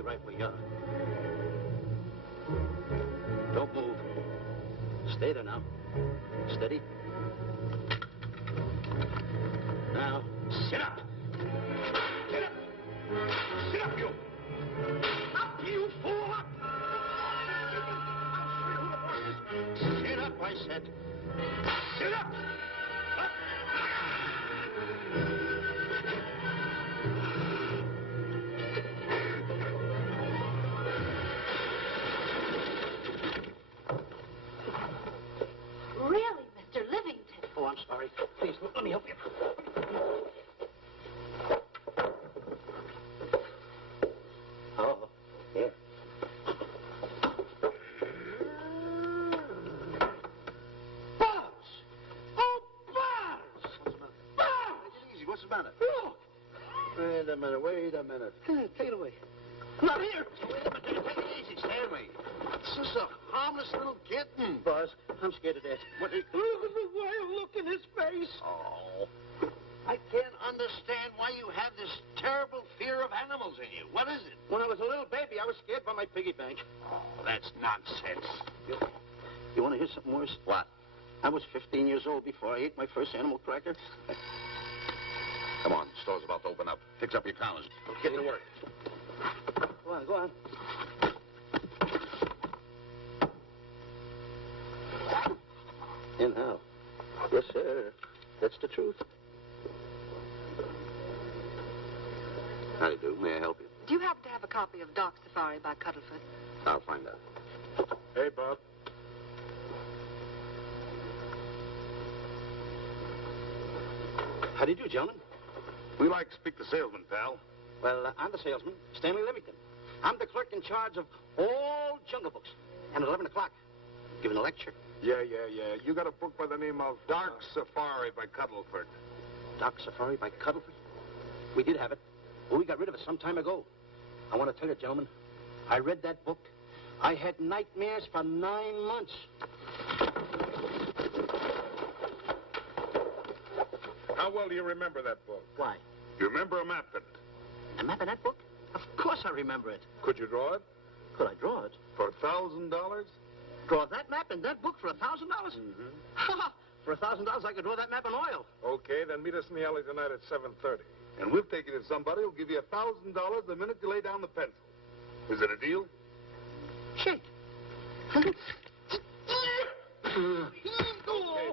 Stay right where you are. Don't move. Stay there now. Steady. Now, sit up. Sit up. Sit up, you. Up, you fool, up. Sit up, I said. Sit up. Up. Really, Mr. Livington? Oh, I'm sorry. Please, let me help you. Oh, here. Buzz! Oh, Buzz! What's the matter? Buzz! Take it easy. What's the matter? Look! Wait a minute. Take it away. I'm not here. Wait a minute. Take it easy, Stanley. It's just a harmless little kitten. Buzz, I'm scared to death. What? Look at the wild look in his face. Oh. I can't understand why you have this terrible fear of animals in you. What is it? When I was a little baby, I was scared by my piggy bank. Oh, that's nonsense. You want to hear something worse? What? I was 15 years old before I ate my first animal cracker. Come on, the store's about to open up. Fix up your counters. Get to work. Go on. And how? Yes, sir. That's the truth. How do you do? May I help you? Do you happen to have a copy of Dark Safari by Cuddlefoot? I'll find out. Hey, Bob. How do you do, gentlemen? We like to speak to salesman, pal. Well, I'm the salesman, Stanley Livington. I'm the clerk in charge of all Jungle Books. And at 11 o'clock, giving a lecture. Yeah. You got a book by the name of Dark Safari by Cuddlefoot. Dark Safari by Cuddlefoot? We did have it. Well, we got rid of it some time ago. I want to tell you, gentlemen, I read that book. I had nightmares for 9 months. How well do you remember that book? Why? You remember a map in it? A map in that book? Of course I remember it. Could you draw it? Could I draw it? For $1,000? Draw that map in that book for $1,000? Mm-hmm. For $1,000, I could draw that map in oil. Okay, then meet us in the alley tonight at 7:30. And we'll take you to somebody who'll give you $1,000 the minute you lay down the pencil. Is it a deal? Shake. Okay,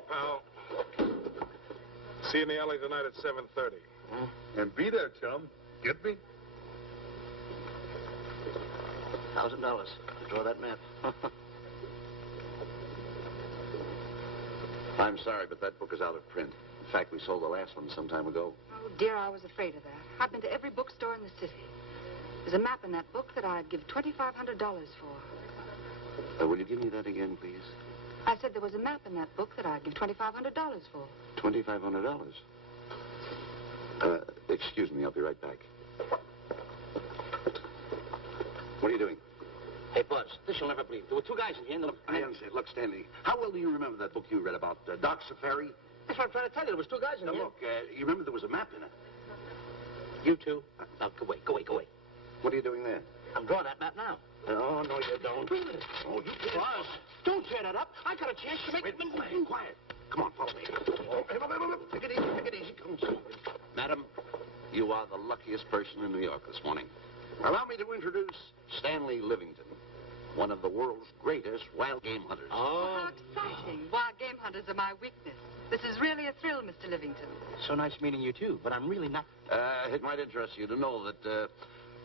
pal. See you in the alley tonight at 7:30. And be there, chum. Get me? $1,000 to draw that map. I'm sorry, but that book is out of print. In fact, we sold the last one some time ago. Oh, dear, I was afraid of that. I've been to every bookstore in the city. There's a map in that book that I'd give $2,500 for. Will you give me that again, please? I said there was a map in that book that I'd give $2,500 for. $2,500? Excuse me, I'll be right back. What are you doing? Hey, Buzz, this you'll never believe. There were two guys in here. And I understand. Look, Stanley, how well do you remember that book you read about Dark Safari? That's what I'm trying to tell you. There was two guys in Now, here. look, you remember there was a map in it. You two. Now, go away. What are you doing there? I'm drawing that map now. Oh, no, you don't. Oh, you did. Buzz, don't tear that up. I got a chance to make... Wait, quiet. Come on, follow me. Oh, hey, take it easy. Come on. Madam, you are the luckiest person in New York this morning. Allow me to introduce Stanley Livington, one of the world's greatest wild game hunters. Oh, how exciting. Wild game hunters are my weakness. This is really a thrill, Mr. Livington. So nice meeting you, too, but I'm really not... It might interest you to know that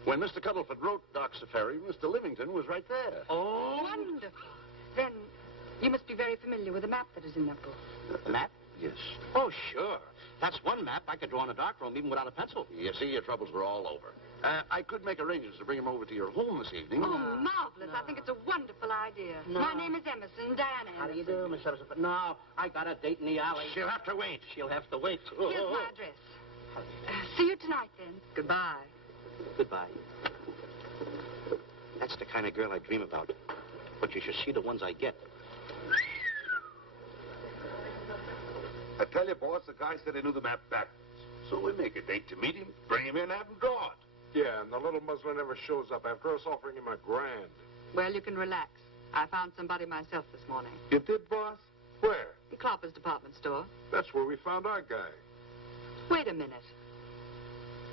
when Mr. Cuddlefoot wrote Dark Safari, Mr. Livington was right there. Oh. Wonderful. Then you must be very familiar with the map that is in that book. Map? Yes. Oh, sure. That's one map I could draw in a darkroom even without a pencil. You see, your troubles were all over. I could make arrangements to bring him over to your home this evening. Oh, marvelous. I think it's a wonderful idea. No. My name is Emerson, Diana Emerson. How do you do, Miss Emerson? But no, I got a date in the alley. She'll have to wait. She'll have to wait. Here's my address. See you tonight, then. Goodbye. Goodbye. That's the kind of girl I dream about. But you should see the ones I get. I tell you, boss, the guy said he knew the map backwards. So we make a date to meet him, bring him in, have him draw it. Yeah, and the little muzzler never shows up after us offering him $1,000. Well, you can relax. I found somebody myself this morning. You did, boss? Where? In Clopper's department store. That's where we found our guy. Wait a minute.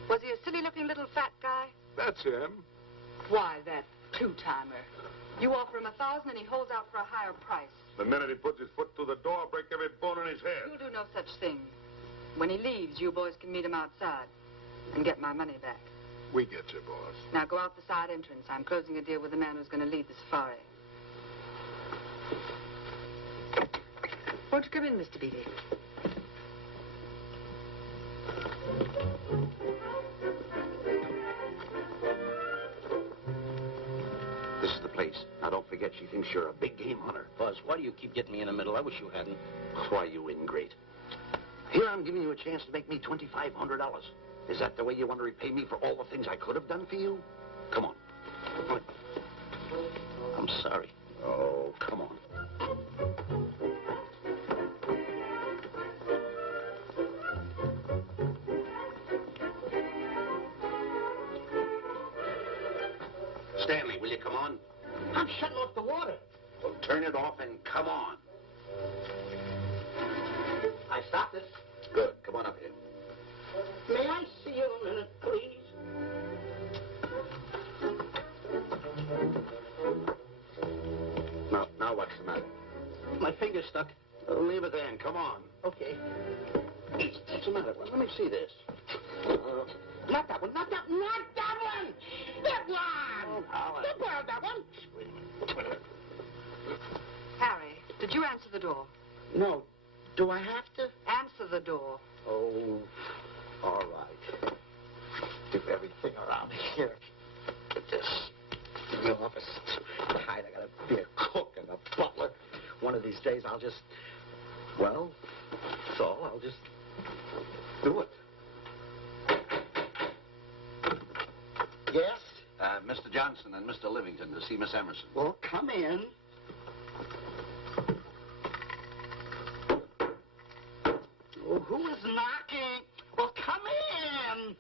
Was he a silly-looking little fat guy? That's him. Why, that two-timer. You offer him $1,000 and he holds out for a higher price. The minute he puts his foot through the door, I'll break every bone in his head. You'll do no such thing. When he leaves, you boys can meet him outside and get my money back. We get you, boss. Now go out the side entrance. I'm closing a deal with the man who's going to lead the safari. Won't you come in, Mr. Beatty? This is the place. Now, don't forget, she thinks you're a big game hunter. Buzz, why do you keep getting me in the middle? I wish you hadn't. Why, you ingrate. Here I'm giving you a chance to make me $2,500. Is that the way you want to repay me for all the things I could have done for you? Come on. I'm sorry. Oh, come on. Stanley, will you come on? I'm shutting off the water. Well, turn it off and come on. I stopped it. Good. Come on up here. May I see you a minute, please? Now what's the matter? My finger's stuck. Leave it then. Come on. Okay. What's the matter? Well, let me see this. Not that one. Not that one. Not that one. That one. Oh, Don't borrow that one. Wait a minute. Harry, did you answer the door? No. Do I have to? Answer the door. Oh, all right. Do everything around here. Get this. In the office. Tight. I gotta be a cook and a butler. One of these days I'll just, well, that's all. I'll just do it. Yes? Mr. Johnson and Mr. Livington to see Miss Emerson. Well, come in. Oh, who is knocking? Well, come in.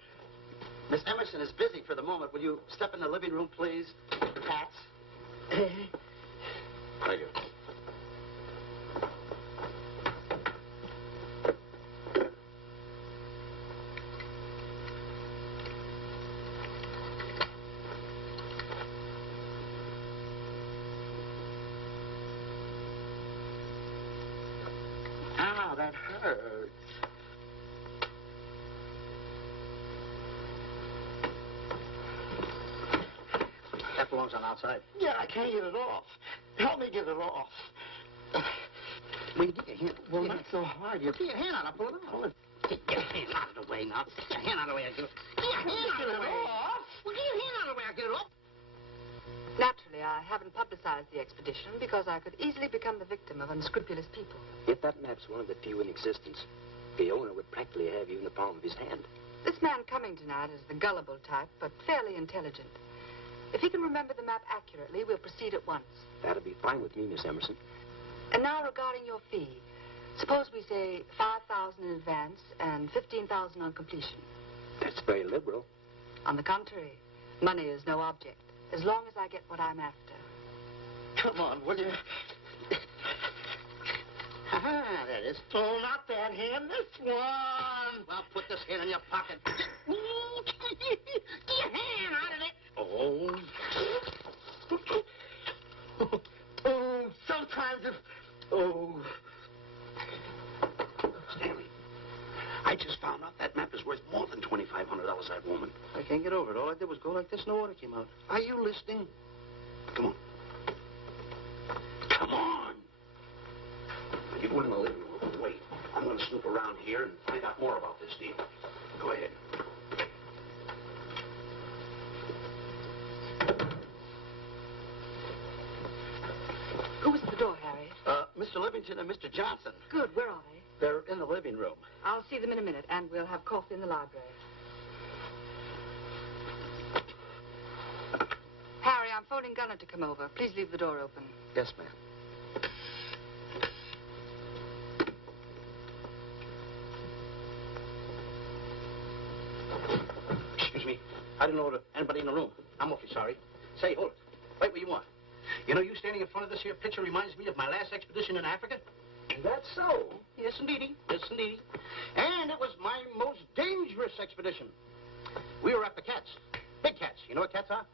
Miss Emerson is busy for the moment. Will you step in the living room, please? Hats. Thank you. Ow, that hurts. That belongs on outside. Yeah, I can't get it off. Help me get it off. Well, you get your hand. Well, not so hard. You get your hand out. I'll pull it out. Get your hand out of the way now. Get your hand out of the way. I'll get it. Get your hand out of the way. Well, get your hand out of the way. I'll get it off. Naturally, I haven't publicized the expedition because I could easily become the victim of unscrupulous people. If that map's one of the few in existence, the owner would practically have you in the palm of his hand. This man coming tonight is the gullible type, but fairly intelligent. If he can remember the map accurately, we'll proceed at once. That'll be fine with me, Miss Emerson. And now regarding your fee. Suppose we say $5,000 in advance and $15,000 on completion. That's very liberal. On the contrary, money is no object, as long as I get what I'm after. Come on, will you? Ah, that is. Oh, not that hand. This one. Well, put this hand in your pocket. Get your hand out of it. Oh. Oh, sometimes if... Oh. Stanley, I just found out that map is worth more than $2,500, that woman. I can't get over it. All I did was go like this and the water came out. Are you listening? Come on. Come on. You go in the living room and wait. I'm going to snoop around here and find out more about this deal. Go ahead. Who was at the door, Harry? Mr. Livington and Mr. Johnson. Good, where are they? They're in the living room. I'll see them in a minute, and we'll have coffee in the library. Harry, I'm phoning Gunner to come over. Please leave the door open. Yes, ma'am. Excuse me. I didn't know anybody in the room. I'm awfully sorry. Say, hold it. Right where you are. You know, you standing in front of this here picture reminds me of my last expedition in Africa. That's so. Yes, indeedy. Yes, indeedy. And it was my most dangerous expedition. We were after cats. Big cats. You know what cats are?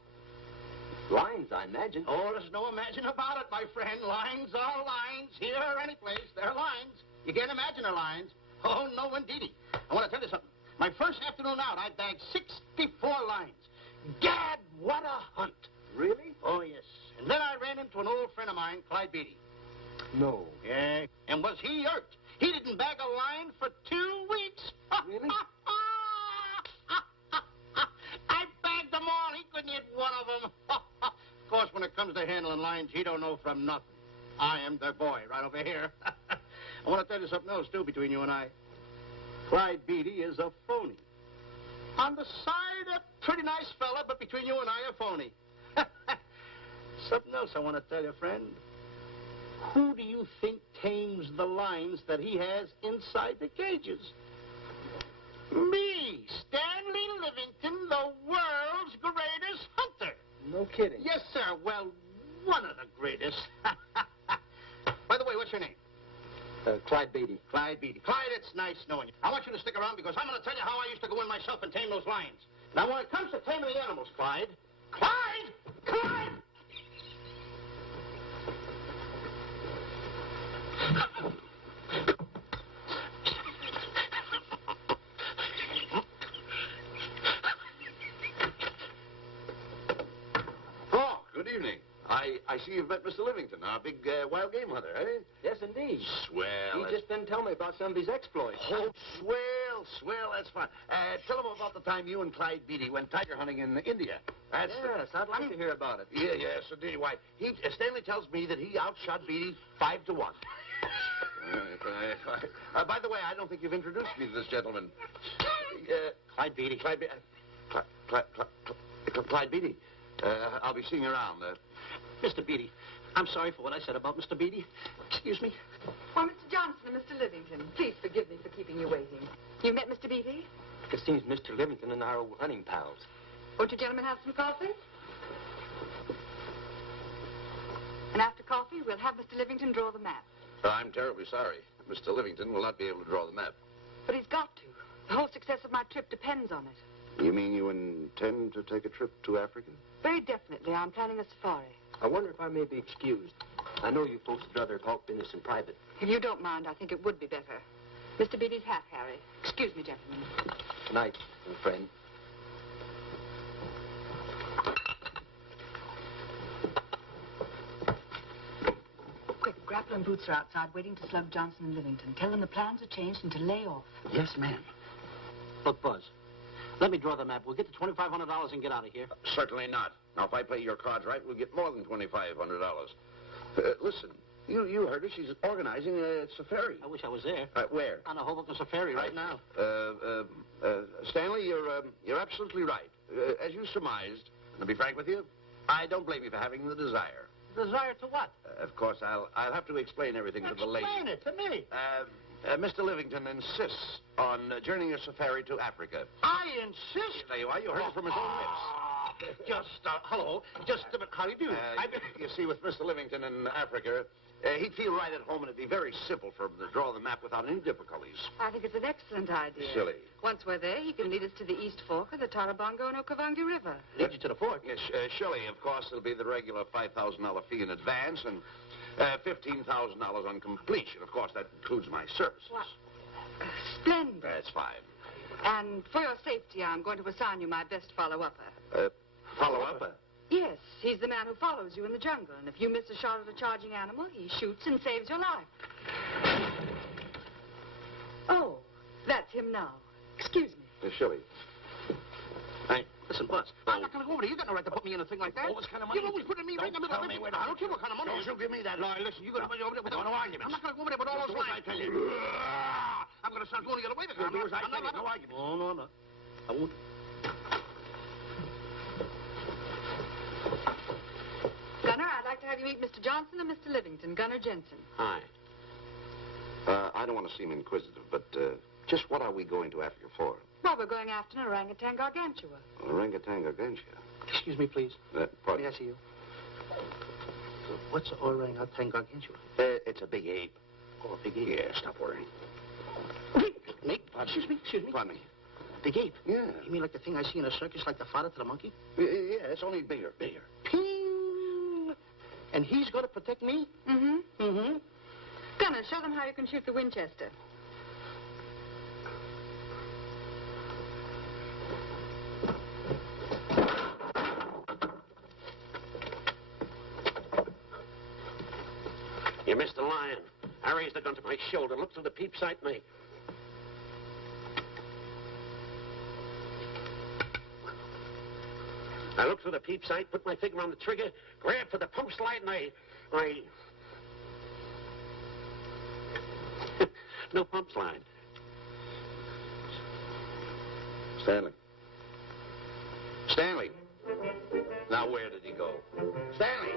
Lions, I imagine. Oh, there's no imagine about it, my friend. Lions are lions. Here or any place, they're lions. You can't imagine they're lions. Oh, no, indeedy. I want to tell you something. My first afternoon out, I bagged 64 lions. Gad, what a hunt. Really? Oh, yes. And then I ran into an old friend of mine, Clyde Beatty. No. Yeah. And was he irked? He didn't bag a lion for 2 weeks. Really? I bagged them all. He couldn't hit one of them. Of course, when it comes to handling lions, he don't know from nothing. I am the boy right over here. I want to tell you something else, too, between you and I. Clyde Beatty is a phony. On the side, a pretty nice fella, but between you and I, a phony. Something else I want to tell you, friend. Who do you think tames the lions that he has inside the cages? Me, Stanley Livington, the world's greatest hunter. No kidding. Yes, sir. Well, one of the greatest. By the way, what's your name? Clyde Beatty. Clyde Beatty. Clyde, it's nice knowing you. I want you to stick around because I'm going to tell you how I used to go in myself and tame those lions. Now, when it comes to taming the animals, Clyde... Clyde! Clyde! Oh, good evening. I see you've met Mr. Livington, our big wild game hunter, eh? Yes, indeed. Swell. He just been telling me about some of his exploits. Oh, swell, that's fine. Tell him about the time you and Clyde Beatty went tiger hunting in India. That's Yes, I'd like to hear about it. Yes, indeed. Why, Stanley tells me that he outshot Beatty 5-1. By the way, I don't think you've introduced me to this gentleman. Clyde Beatty. Clyde Beatty. I'll be seeing you around. Mr. Beatty, I'm sorry for what I said about Mr. Beatty. Excuse me. Why, Mr. Johnson and Mr. Livington, please forgive me for keeping you waiting. You met Mr. Beatty? It seems Mr. Livington and I are old hunting pals. Won't you gentlemen have some coffee? And after coffee, we'll have Mr. Livington draw the map. I'm terribly sorry. Mr. Livington will not be able to draw the map. But he's got to. The whole success of my trip depends on it. You mean you intend to take a trip to Africa? Very definitely. I'm planning a safari. I wonder if I may be excused. I know you folks would rather talk business in private. If you don't mind, I think it would be better. Mr. Beatty's hat, Harry. Excuse me, gentlemen. Good night, old friend. Quick, Grapple and Boots are outside waiting to slug Johnson and Livington. Tell them the plans are changed and to lay off. Yes, ma'am. Look, Buzz, let me draw the map. We'll get the $2,500 and get out of here. Certainly not. Now, if I play your cards right, we'll get more than $2,500. Listen, you heard her. She's organizing a safari. I wish I was there. Where? On a Hoboken safari right now. Stanley, you're absolutely right. As you surmised, and to be frank with you, I don't blame you for having the desire. Desire to what? Of course, I'll have to explain everything to the lady. Explain it to me. Mr. Livington insists on journeying a safari to Africa. I insist. There you are. You heard it from his own lips. Hello. Just a minute. How do you do? You see, with Mr. Livington in Africa, he'd feel right at home, and it'd be very simple for him to draw the map without any difficulties. I think it's an excellent idea. Silly. Once we're there, he can lead us to the East Fork of the Tarabongo and Okavango River. Lead you to the fort. Yes, surely, of course, it'll be the regular $5,000 fee in advance and $15,000 on completion. Of course, that includes my services. What? Splendid. That's fine. And for your safety, I'm going to assign you my best follow-upper. Follow-up? Yes, he's the man who follows you in the jungle. And if you miss a shot at a charging animal, he shoots and saves your life. Oh, that's him now. Excuse me. Shirley. Hey, listen, Buzz. I'm not going to go over there. You got no right to put me in a thing like that. All this kind of money. You're always putting me right in the middle of everything. I don't care what kind of money. Don't you give me that. No, listen, you're going to put me over there with no arguments. I'm not going to go over there with all those lines. I tell you. I'm going to start going the other way. You'll do as I tell you. No arguments. No. I won't. Gunner, I'd like to have you meet Mr. Johnson and Mr. Livington, Gunner Jensen. Hi. I don't want to seem inquisitive, but just what are we going to Africa for? Well, we're going after an orangutan gargantua. Orangutan gargantua. Excuse me, please. Pardon? May I see you? What's orangutan gargantua? It's a big ape. Oh, a big ape. Yeah, stop worrying. Nick, excuse me. Pardon me. Big ape? Yeah. You mean like the thing I see in a circus, like the father to the monkey? Yeah, it's only bigger. Ping! And he's going to protect me? Mm-hmm. Mm-hmm. Gunner, show them how you can shoot the Winchester. You missed the lion. I raised the gun to my shoulder, looked through the peep sight, and I looked through the peep sight, put my finger on the trigger, grabbed for the pump slide, and I... No pump slide. Stanley. Stanley. Now, where did he go? Stanley!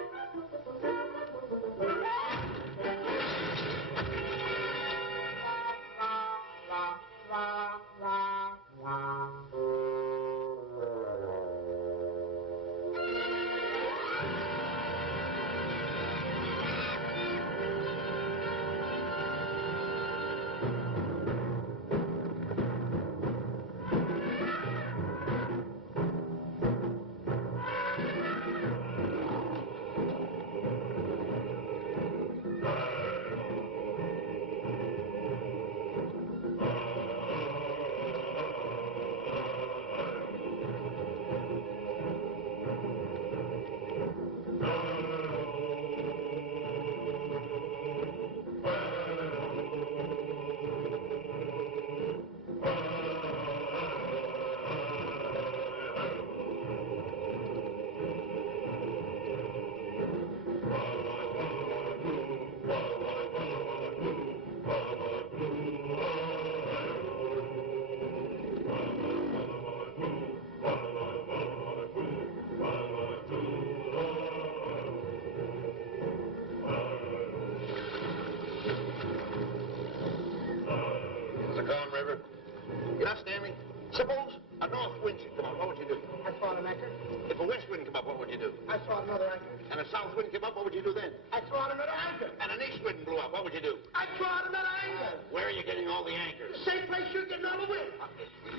You know, Stanley, suppose a north wind should come up, what would you do? I throw out an anchor. If a west wind come up, what would you do? I throw out another anchor. And a south wind came up, what would you do then? I throw out another anchor. And an east wind blew up, what would you do? I throw out another anchor. Where are you getting all the anchors? Same place you're getting all the wind.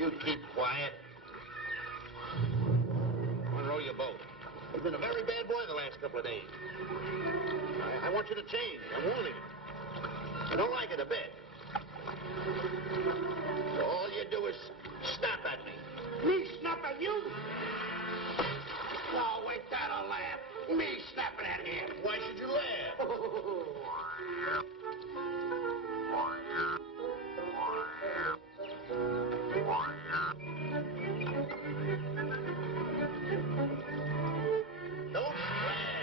You keep quiet. I'll row your boat. You've been a very bad boy the last couple of days. I want you to change. I'm warning you. I don't like it a bit. So all you do is snap at me. Me snap at you? Oh, wait, that'll laugh. Me snapping at him. Why should you laugh? Don't laugh.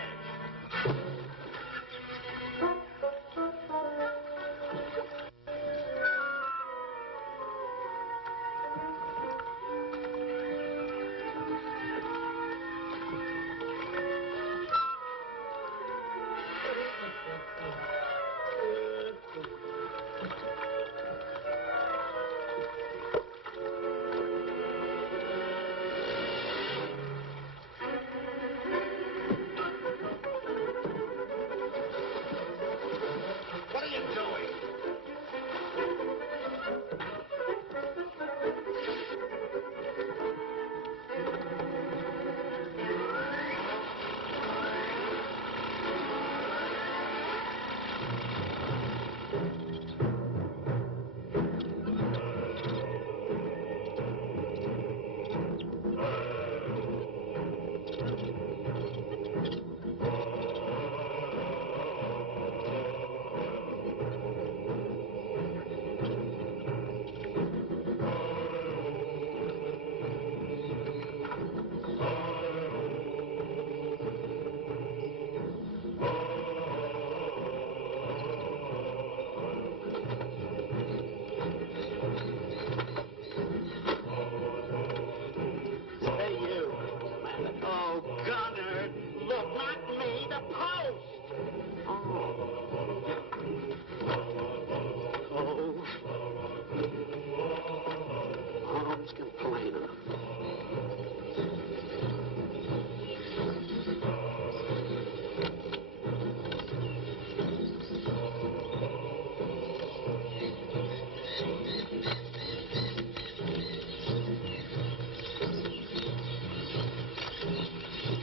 Let's get plain enough.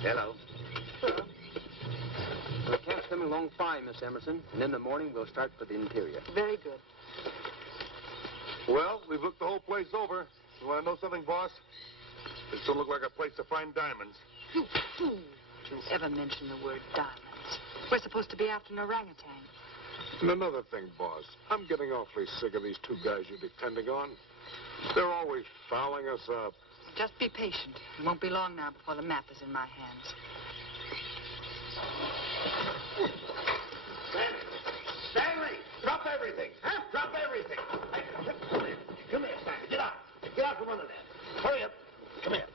Hello. The camp's coming along fine, Miss Emerson. And in the morning, we'll start for the interior. Very good. Well, we've looked the whole place over. You want to know something, boss? This don't look like a place to find diamonds. You fool. Don't you ever mention the word diamonds. We're supposed to be after an orangutan. And another thing, boss. I'm getting awfully sick of these two guys you're depending on. They're always fouling us up. Just be patient. It won't be long now before the map is in my hands. Stanley! Drop everything! Huh? Drop everything! Hey, come here, Stanley. Get out. Get out from under there. Hurry up. Come here.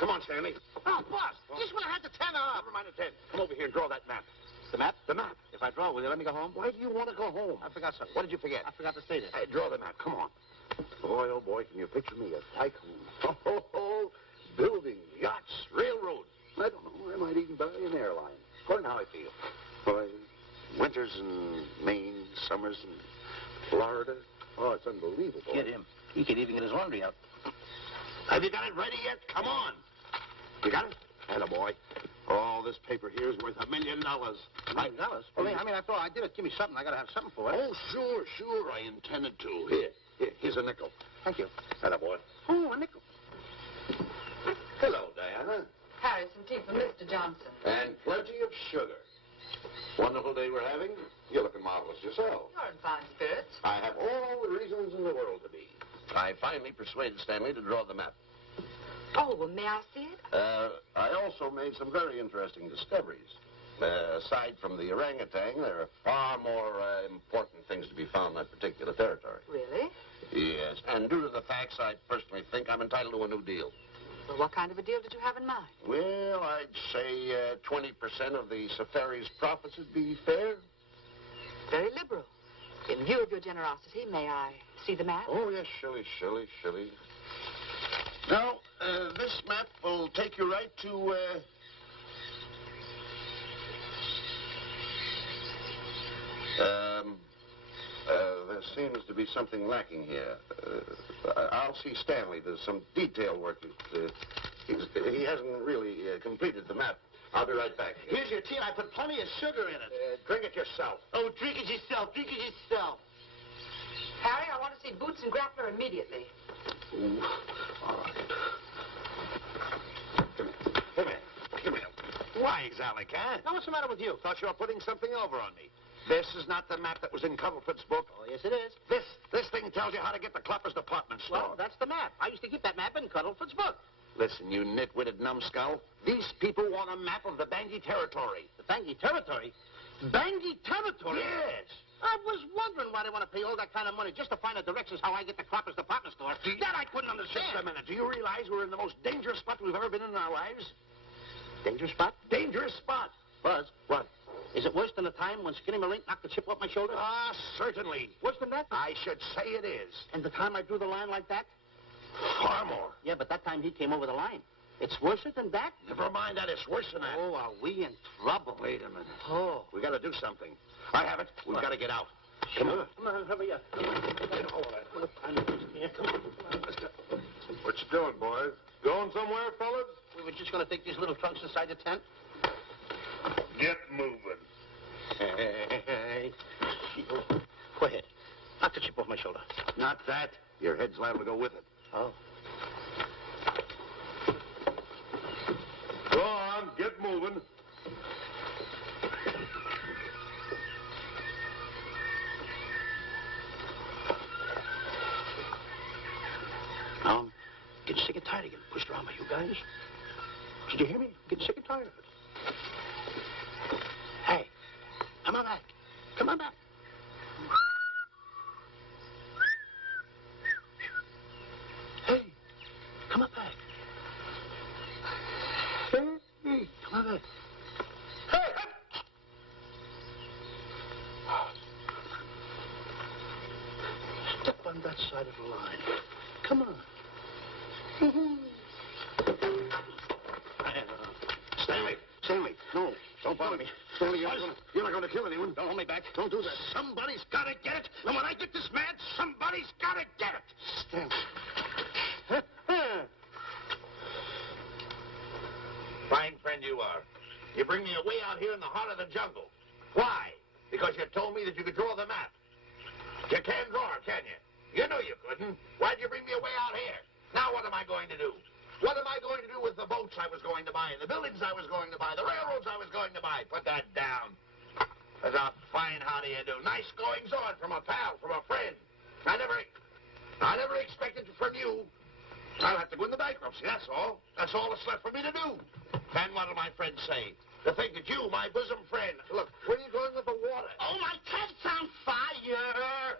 Come on, Stanley. Oh, boss, just when I had the 10 off. Never mind the 10. Come over here and draw that map. The map? The map. If I draw, will you let me go home? Why do you want to go home? I forgot something. What did you forget? I forgot to say this. Hey, draw the map. Come on. Boy, oh boy, can you picture me a tycoon? Oh, building, yachts, railroads. I don't know. I might even buy an airline. According to how I feel. Boy, winters in Maine, summers in Florida. Oh, it's unbelievable. Get him. He could even get his laundry out. Have you got it ready yet? Come on. You got it? Attaboy. Oh, this paper here is worth $1 million. $1 million? Well, I mean, after all, I did it. Give me something. I got to have something for it. Oh, sure. I intended to. Here's a nickel. Thank you. Attaboy. Oh, a nickel. Hello, Diana. Harry, some tea for Mr. Johnson. And plenty of sugar. Wonderful day we're having. You're looking marvelous yourself. You're in fine spirits. I have all the reasons in the world to be. I finally persuaded Stanley to draw the map. Oh, well, may I see it? I also made some very interesting discoveries. Aside from the orangutan, there are far more important things to be found in that particular territory. Really? Yes, and due to the facts, I personally think I'm entitled to a new deal. Well, what kind of a deal did you have in mind? Well, I'd say 20% of the safari's profits would be fair. Very liberal. In view of your generosity, may I see the map? Oh, yes, Shirley. Now, this map will take you right to, there seems to be something lacking here. I'll see Stanley. There's some detail work. He hasn't really completed the map. I'll be right back. Here's your tea, and I put plenty of sugar in it. Drink it yourself. Oh, drink it yourself. Harry, I want to see Boots and Grappler immediately. Ooh. All right. Come here. Why, Alec, huh? Now, what's the matter with you? Thought you were putting something over on me. This is not the map that was in Cuddlefoot's book. Oh, yes, it is. This thing tells you how to get the Clappers department store. Well, that's the map. I used to keep that map in Cuddlefoot's book. Listen, you nitwitted numbskull. These people want a map of the Bangui territory. The Bangui territory? Bangui territory? Yes. I was wondering why they want to pay all that kind of money just to find the directions how I get the Clappers department store. That I couldn't understand. Just a minute. Do you realize we're in the most dangerous spot we've ever been in our lives? Dangerous spot? Dangerous spot. Buzz. What? Is it worse than the time when Skinny Marink knocked the chip off my shoulder? Ah, certainly. Worse than that? I should say it is. And the time I drew the line like that? Far more. Yeah, but that time he came over the line. It's worse than that? Never mind that. It's worse than that. Oh, are we in trouble? Wait a minute. Oh. We got to do something. I have it. We've got to get out. Come on. Come on, hurry up. Come on. Let's go. What you doing, boys? Going somewhere, fellas? We were just going to take these little trunks inside the tent. Get moving. Hey. Go ahead. Knock the chip off my shoulder. Not that. Your head's liable to go with it. Oh. Go on, get moving. Now I'm getting sick and tired of getting pushed around by you guys. Did you hear me? Getting sick and tired of it. Hey, come on back. Come on back. Hey, come on back. Hey, come on back. Hey, step on that side of the line. Come on. Stanley, no. Don't bother me. Stanley, you're not going to kill anyone. Don't hold me back. Don't do that. Somebody's got to get it. And when I get this mad, somebody's got to get it. Stanley. Fine friend you are. You bring me away out here in the heart of the jungle. Why? Because you told me that you could draw the map. You can't draw, can you? You knew you couldn't. Why'd you bring me away out here? Now what am I going to do? What am I going to do with the boats I was going to buy, the buildings I was going to buy, the railroads I was going to buy? Put that down. That's a fine how do you do. Nice goings on from a pal, from a friend. I never expected it from you. I'll have to go into bankruptcy, that's all. That's all that's left for me to do. And what'll my friends say? To think that you, my bosom friend... Look, where are you going with the water? Oh, my cat's on fire.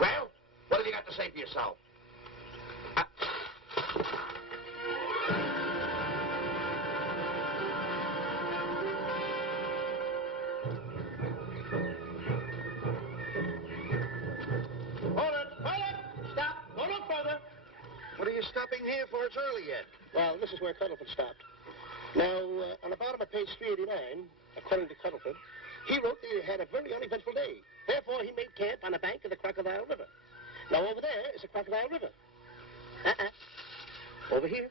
Well, what have you got to say for yourself? Hold it. Stop. Go no further. What are you stopping here for? It's early yet. Well, this is where Cuddlefoot stopped. Now, on the bottom of page 389, according to Cuddlefoot, he wrote that he had a very uneventful day. Therefore, he made camp on the bank of the Crocodile River. Now, over there is the Crocodile River. Over here.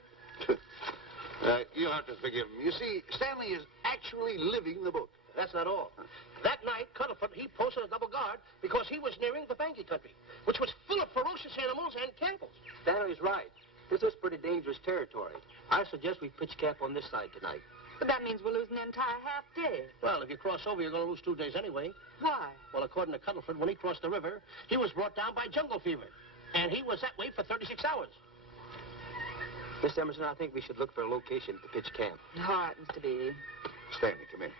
You'll have to forgive him. You see, Stanley is actually living the book. That's not all. That night, Cuddlefoot, he posted a double guard because he was nearing the Banky country, which was full of ferocious animals and cannibals. Stanley's right. This is pretty dangerous territory. I suggest we pitch camp on this side tonight. But that means we're losing an entire half day. Well, if you cross over, you're going to lose 2 days anyway. Why? Well, according to Cuddlefoot, when he crossed the river, he was brought down by jungle fever. And he was that way for 36 hours. Miss Emerson, I think we should look for a location to pitch camp. All right, Mr. Beatty. Stanley, come in.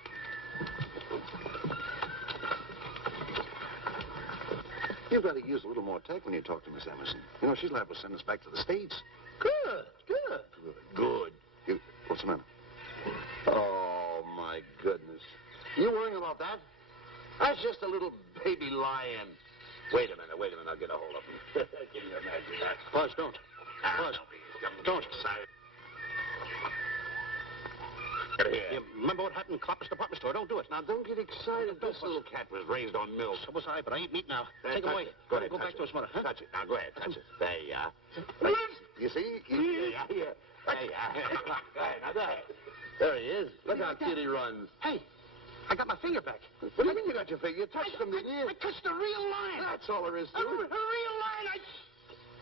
You've got to use a little more tact when you talk to Miss Emerson. You know, she's liable to send us back to the States. Good. What's the matter? Oh, my goodness. You worrying about that? That's just a little baby lion. Wait a minute. I'll get a hold of him. Can you imagine that? Buzz, don't. Buzz, don't. Get here. You remember what happened in Copper's department store? Don't do it. Now, don't get excited. This little cat was raised on milk. So was I, but I ain't meat now. Take him Touch away. it. Go ahead, Go touch back it. to his mother, huh? Touch it. Now, go ahead. Touch it. There you are. You see? There you are. There you are. Go ahead. Now, go ahead. There he is. Look how Kitty runs. Hey, I got my finger back. What do you mean you got your finger? You touched him, didn't you? I touched a real lion. That's all there is to A it. real lion.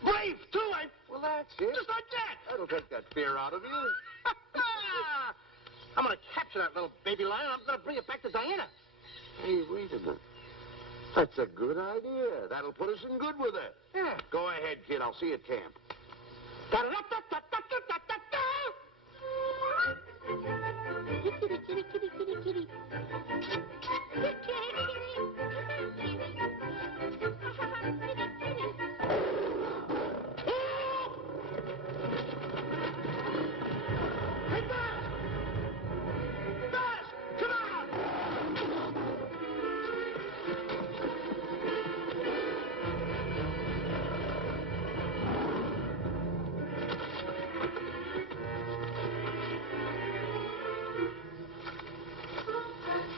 Brave, too. Well, that's it. Just like that. That'll take that fear out of you. I'm going to capture that little baby lion. I'm going to bring it back to Diana. Hey, wait a minute. That's a good idea. That'll put us in good with her. Yeah. Go ahead, kid. I'll see you at camp. Kitty, kitty, kitty, kitty, kitty.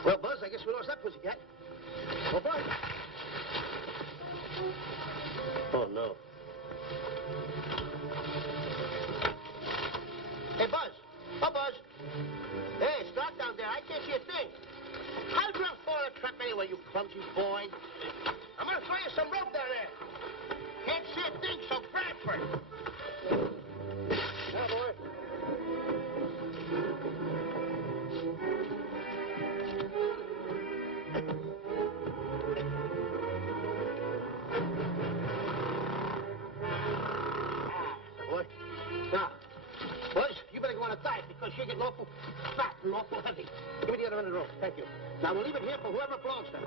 Well, Buzz, I guess we lost that pussycat. Well, Buzz. Oh, no. Hey, Buzz. Oh, Buzz. Hey, it's dark down there. I can't see a thing. How'd you fall in a trap anyway, you clumsy boy? I'm going to throw you some rope down there. Can't see a thing, so grab for it. Now, boy. Now, Buzz, you better go on a diet because you're getting awful fat and awful heavy. Give me the other end of the rope. Thank you. Now, we'll leave it here for whoever it belongs to.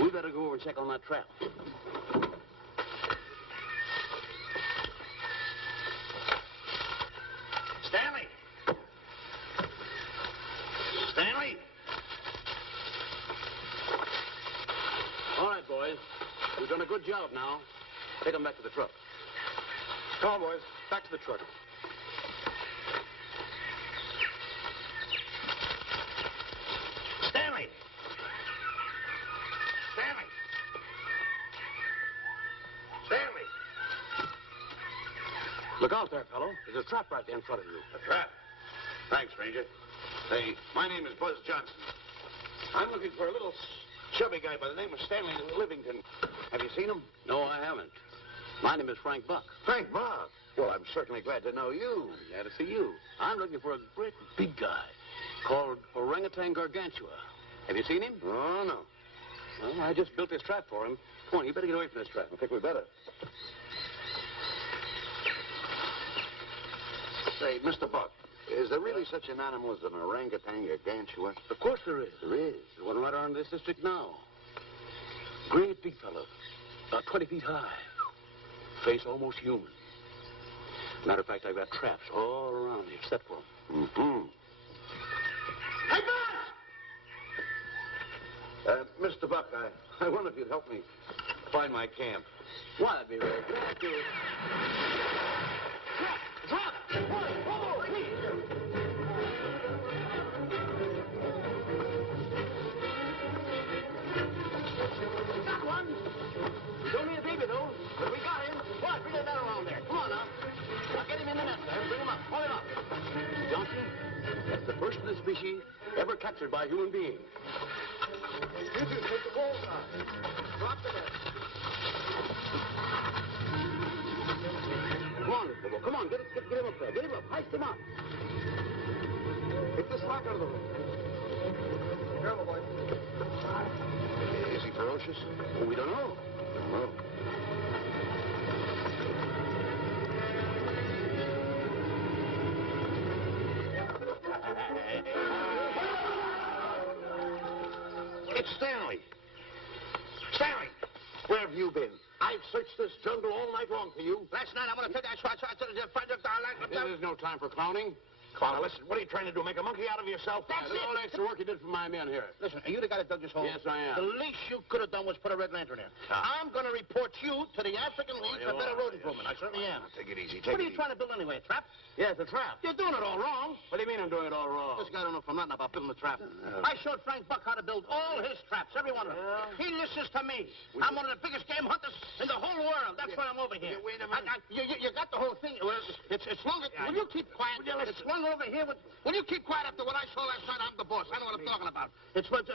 We better go over and check on that trap. Stanley! Stanley! All right, boys. We've done a good job now. Take them back to the truck. Come on, boys. Back to the truck. Stanley! Stanley! Stanley! Look out there, fellow. There's a trap right there in front of you. A trap. Thanks, stranger. Hey, my name is Buzz Johnson. I'm looking for a little chubby guy by the name of Stanley Livington. Have you seen him? No, I haven't. My name is Frank Buck. Frank Bob. Well, I'm certainly glad to know you. Glad to see you. I'm looking for a great big guy called Orangutan Gargantua. Have you seen him? Oh, no. Well, I just built this trap for him. Come on, you better get away from this trap. I think we better. Say, Mr. Buck, is there really such an animal as an orangutan gargantua? Of course there is. There is. There's one right around this district now. Great big fellow. About 20 feet high. Face almost human. Matter of fact, I've got traps all around here set for him. Mm-hmm. Hey, Buzz! Mr. Buck, I wonder if you'd help me find my camp. Why, I'd be very glad to. Trap! Boy, whoa, please! Got one. He's only a baby, though. But we got him. What? Bring that man around there. Come on, now. Now, get him in the net there. Bring him up. Hold him up. Johnson, that's the first of the species ever captured by a human being. You two take the ball down. Drop the net. Come on, little boy. Come on, get him up there. Get him up. Heist him up. Take the slack out of the room. Careful, boy. Is he ferocious? Oh, we don't know. No. It's Stanley. Stanley, where have you been? I've searched this jungle all night long for you. Last night, I'm going to take that shot to the front of the This is no time for clowning. Now, listen, what are you trying to do, make a monkey out of yourself? That's Look it. all the extra work you did for my men here. Listen, are you the guy that dug this hole? Yes, I am. The least you could have done was put a red lantern in. I'm going to report you to the African League for better road improvement. I certainly am. Take it easy, What are you trying to build anyway, a trap? Yeah, it's a trap. You're doing it all wrong. What do you mean I'm doing it all wrong? This guy don't know from nothing about building a trap. I showed Frank Buck how to build all his traps, every one of them. He listens to me. I'm one of the biggest game hunters in the whole world. That's why I'm over here. Wait a minute. You got the whole thing. Well, it's slung. Will you keep quiet? It's slung over here. Will you keep quiet after what I saw last night? I'm the boss. I know what I'm talking about. It's one.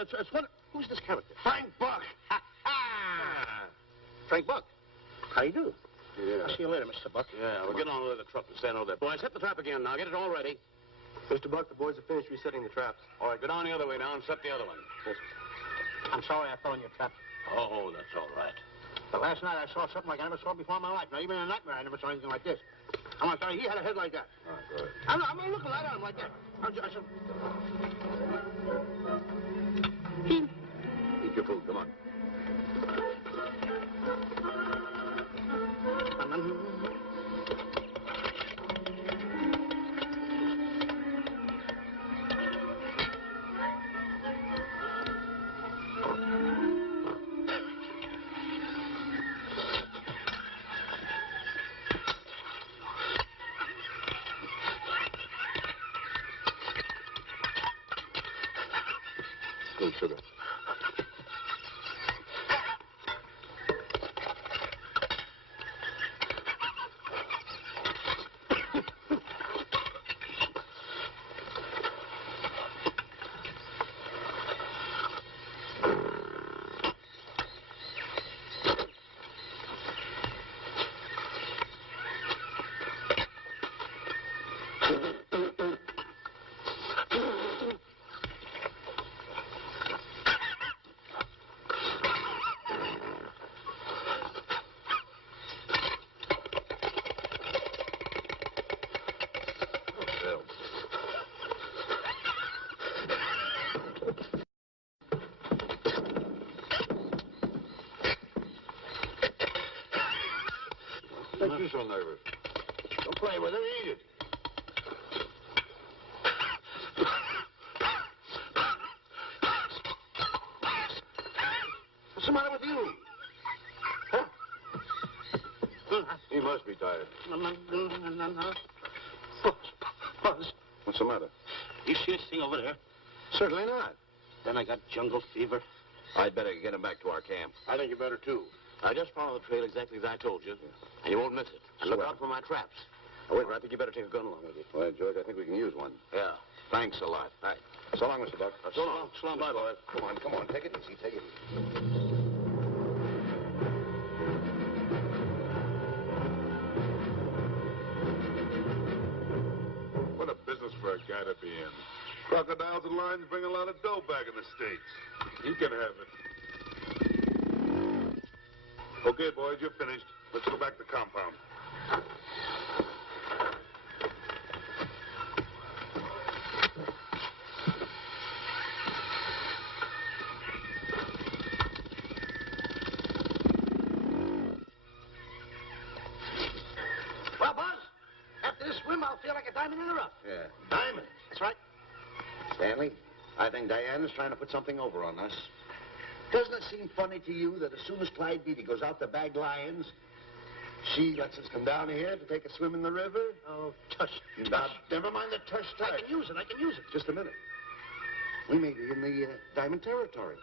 Who's this character? Frank Buck. Ha ha! Frank Buck. How you do? Yeah. I'll see you later, Mr. Buck. Yeah, we're getting on with the truck and stand over there. Boys, set the trap again now. Get it all ready. Mr. Buck, the boys have finished resetting the traps. All right, go down the other way now and set the other one. Yes, I'm sorry I fell in your trap. Oh, that's all right. But last night I saw something like I never saw before in my life. Now, even in a nightmare, I never saw anything like this. I'm going to tell you, he had a head like that. All right, good. I'm looking right at him like that. Eat your food, come on. Good sugar. Don't be so nervous. Don't play with it. Eat it. What's the matter with you? Huh? He must be tired. Buzz, What's the matter? you see this thing over there? Certainly not. Then I got jungle fever. I'd better get him back to our camp. I think you better, too. I just follow the trail exactly as I told you, and you won't miss it. And look out for my traps. Oh, wait, I think you better take a gun along with you. Well, George, I think we can use one. Yeah. Thanks a lot. All right. So long, Mr. Buck. So long. So long. Bye, boys. Come on. Take it easy. Take it easy. What a business for a guy to be in. Crocodiles and lions bring a lot of dough back in the States. You can have it. Okay, boys, you're finished. Let's go back to the compound. Well, Buzz, after this swim, I'll feel like a diamond in the rough. Yeah. Diamond? That's right. Stanley, I think Diana's trying to put something over on us. Doesn't it seem funny to you that as soon as Clyde Beatty goes out to bag lions, she lets us come down here to take a swim in the river? Oh, tush. Now, never mind the tush tush. I can use it. Just a minute. We may be in the diamond territory.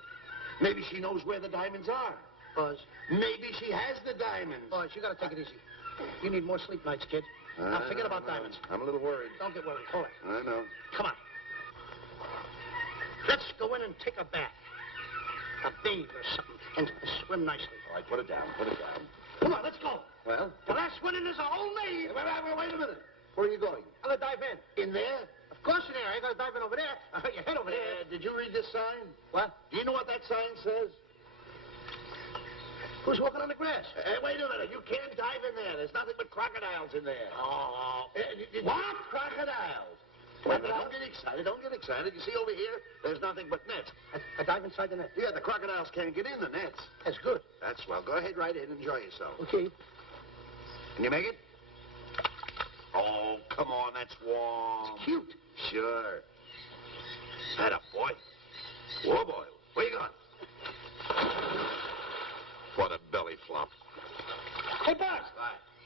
Maybe she knows where the diamonds are. Buzz. Maybe she has the diamonds. Buzz, you gotta take it easy. You need more sleep nights, kid. Now, forget about diamonds. I'm a little worried. Don't get worried. Hold it. I know. Come on. Let's go in and take a bath. A bathe or something. And swim nicely. All right, put it down. Come on, let's go. Well? The last one in is a whole maid. Wait a minute. Where are you going? I'm gonna dive in. In there? Of course in there. I ain't gonna dive in over there. Your head over there. Did you read this sign? What? Do you know what that sign says? Who's walking on the grass? Wait a minute. You can't dive in there. There's nothing but crocodiles in there. Oh. What? Crocodiles? Don't get excited. You see over here, there's nothing but nets. I dive inside the net. Yeah, the crocodiles can't get in the nets. That's good. That's swell. Go ahead right in. Enjoy yourself. Okay. Can you make it? Oh, come on. That's warm. It's cute. Sure. Atta boy. Whoa, boy. Where you going? What a belly flop. Hey, Buzz.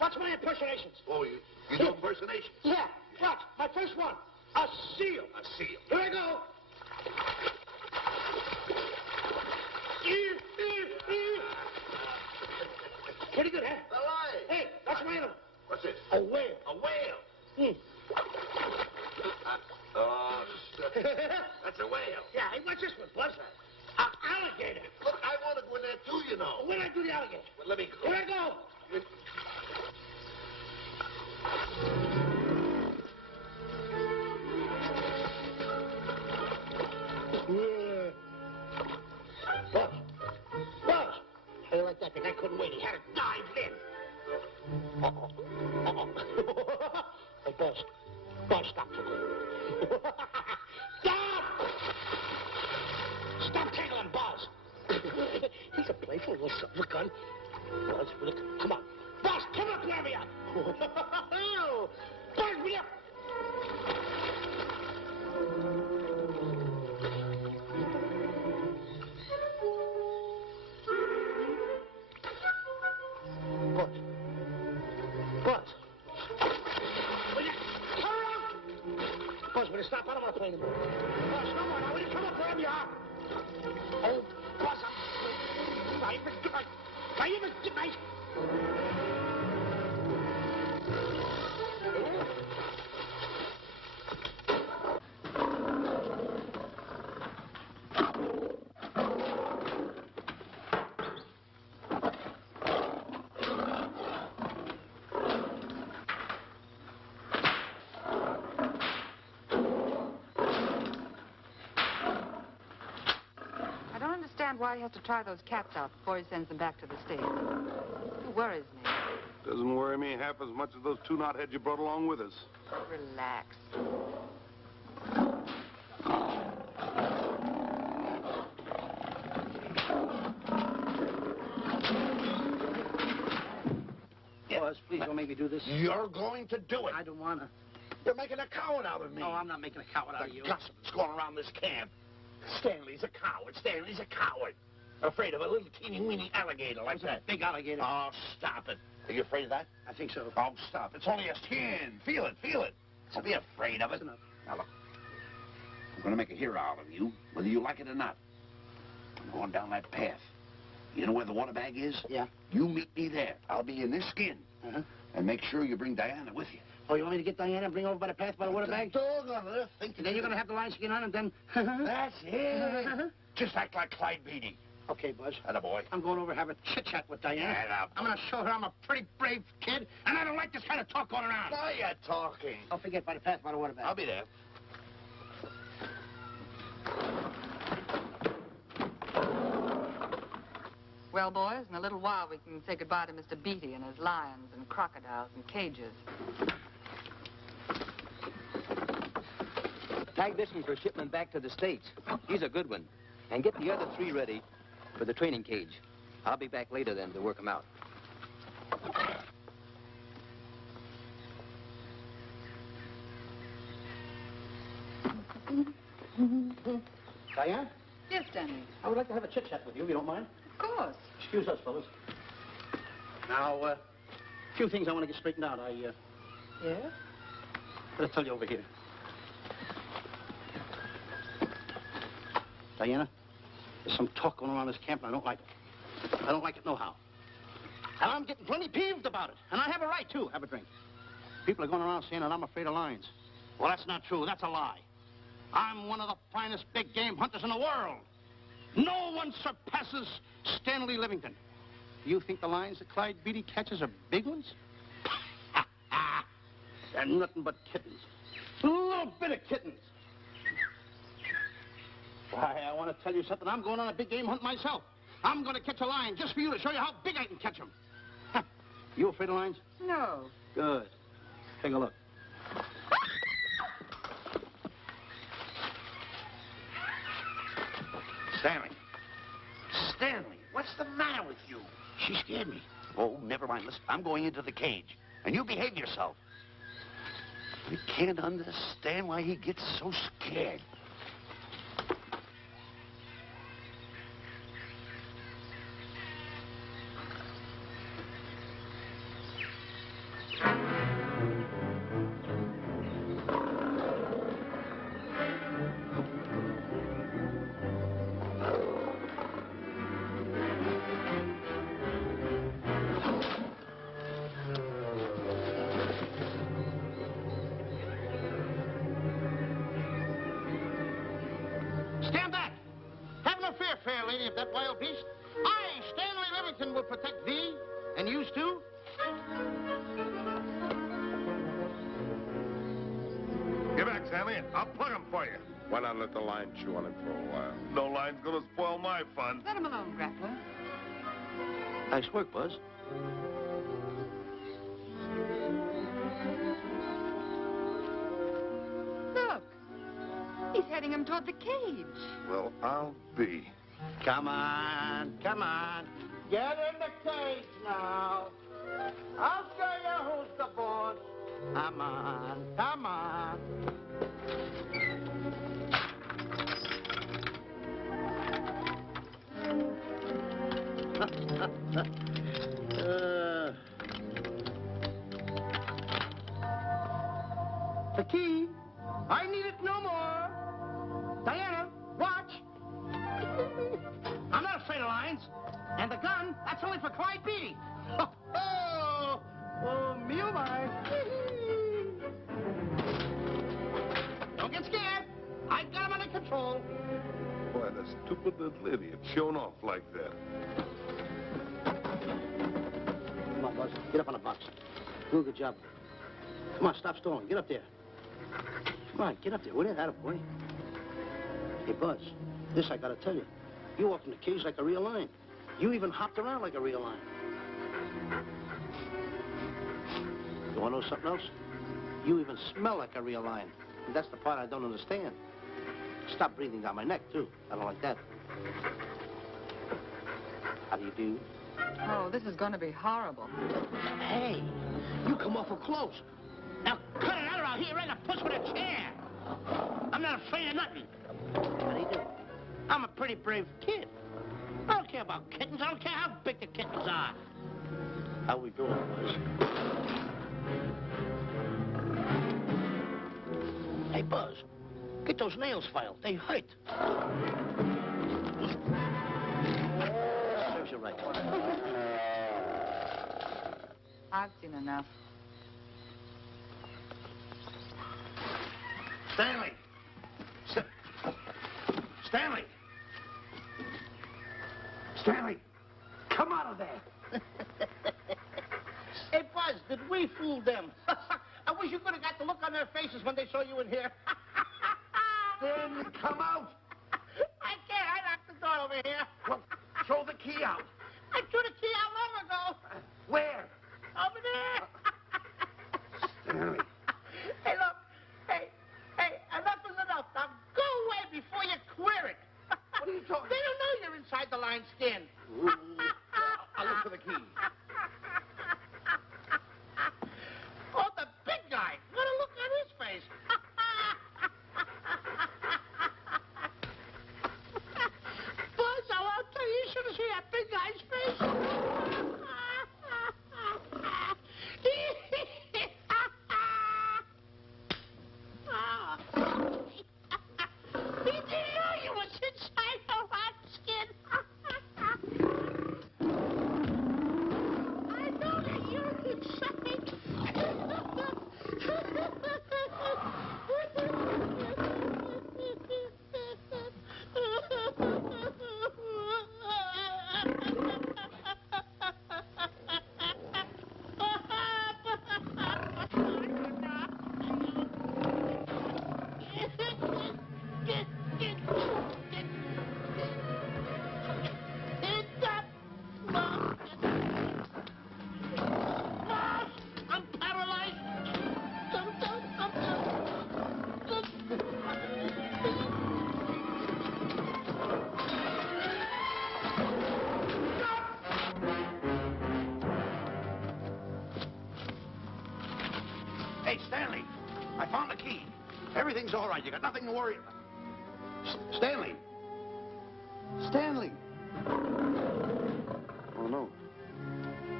Watch my impersonations. Oh, you do impersonations? Yeah. Watch. My first one. A seal. A seal. Here I go. Pretty good, huh? All right. Hey, that's my animal. What's this? A whale. A whale. Oh, that's a whale. Yeah, hey, what's this one, Buzz? An alligator. Look, I want to go in there too, you know. Where'd I do the alligator? Well, let me go. Here I go. Yeah. Buzz. How do you like that? The guy couldn't wait. He had to dive in. Hey, Buzz. Stop. Stop! Stop tickling Buzz. He's a playful little son of a gun. Buzz, come on. Buzz, come up here, me up. Buzz, me up. Buzz. Will you come around? Buzz, will you stop? I don't want to play anymore. Buzz, no more now. Will you come up wherever you are? Oh, Buzz, Good night. Why he has to try those cats out before he sends them back to the States. It worries me. Doesn't worry me half as much as those two knotheads you brought along with us. Relax. Buzz, please don't make me do this. You're going to do it. I don't want to. You're making a coward out of me. No, I'm not making a coward out of you. The gossip that's going around this camp. Stanley's a coward. Stanley's a coward. Afraid of a little teeny-weeny alligator like that. Big alligator. Oh, stop it. Are you afraid of that? I think so. Oh, stop. It's only a skin. Feel it, feel it. Don't be afraid of it. That's enough. Now, look. I'm going to make a hero out of you, whether you like it or not. I'm going down that path. You know where the water bag is? Yeah. You meet me there. I'll be in this skin. Uh-huh. And make sure you bring Diana with you. Oh, you want me to get Diana and bring her over by the path by the water bag? Dog on earth. Think And then you're going to have the lion skin on and then... That's it. Just act like Clyde Beatty. Okay, Buzz. Attaboy. I'm going over to have a chit-chat with Diana. Attaboy. I'm going to show her I'm a pretty brave kid, and I don't like this kind of talk going around. Now you're talking. Don't forget by the path by the water bag. I'll be there. Well, boys, in a little while we can say goodbye to Mr. Beatty and his lions and crocodiles and cages. Tag this one for shipment back to the States. He's a good one. And get the other 3 ready for the training cage. I'll be back later then to work them out. Diana, Yes, Stanley. I would like to have a chit-chat with you, if you don't mind. Of course. Excuse us, fellas. Now, a few things I want to get straightened out. Yes? Better tell you over here. Diana, there's some talk going around this camp, and I don't like it. I don't like it no how. And I'm getting plenty peeved about it. And I have a right to have a drink. People are going around saying that I'm afraid of lions. Well, that's not true. That's a lie. I'm one of the finest big game hunters in the world. No one surpasses Stanley Livington. You think the lions that Clyde Beatty catches are big ones? They're nothing but kittens. A little bit of kittens. Why, I want to tell you something. I'm going on a big game hunt myself. I'm going to catch a lion just for you to show you how big I can catch him. You afraid of lions? No. Good. Take a look. Stanley. Stanley, what's the matter with you? She scared me. Oh, never mind. Listen, I'm going into the cage. And you behave yourself. I can't understand why he gets so scared. Stand back. Have no fear, fair lady of that wild beast. I, Stanley Livington, will protect thee, and yous too. Get back, Stanley. I'll plug him for you. Why not let the lion chew on it for a while? No lion's gonna spoil my fun. Let him alone, Grappler. Nice work, Buzz. Look. He's heading him toward the cage. Well, I'll be. Come on, come on. Get in the cage now. I'll show you who's the boss. Come on, come on. The key. I need it no more. Diana, watch. I'm not afraid of lions. And the gun, that's only for Clyde Beatty. Oh, me oh my. Don't get scared. I got him under control. Boy, that stupid little idiot showing off like that. Come on, Buzz. Get up on the box. Do a good job. Come on, stop stalling. Get up there. Come on, get up there. Will you? Attaboy. Hey, Buzz, this I gotta tell you. You walked in the cage like a real lion. You even hopped around like a real lion. You wanna know something else? You even smell like a real lion. And that's the part I don't understand. Stop breathing down my neck, too. I don't like that. How do you do? Oh, this is going to be horrible. Hey, you come awful close. Now cut it out or I'll hit you right in the puss with a chair. I'm not afraid of nothing. How do you do? I'm a pretty brave kid. I don't care about kittens. I don't care how big the kittens are. How we doing, Buzz? Hey, Buzz, get those nails filed. They hurt. Serves you right. I've seen enough. Stanley! Stanley! Stanley! Come out of there! Hey, Buzz, did we fool them? I wish you could have got the look on their faces when they saw you in here. Stanley, come out! I can't. I locked the door over here. Well, throw the key out. I threw the key out long ago. Where? Over there. Stanley. Hey, look. Hey, enough is enough. Now go away before you queer it. What are you talking? They don't know you're inside the lion's skin. I'll look for the key. Oh, the big guy. What a look on his face. Buzz, I'll tell you, you should have seen that big guy's face. He didn't know you was inside the lion's skin. I know that you're inside. I'm paralyzed. Hey, Stanley, I found the key. Everything's all right. You got nothing to worry about. Stanley. Stanley. Oh, no.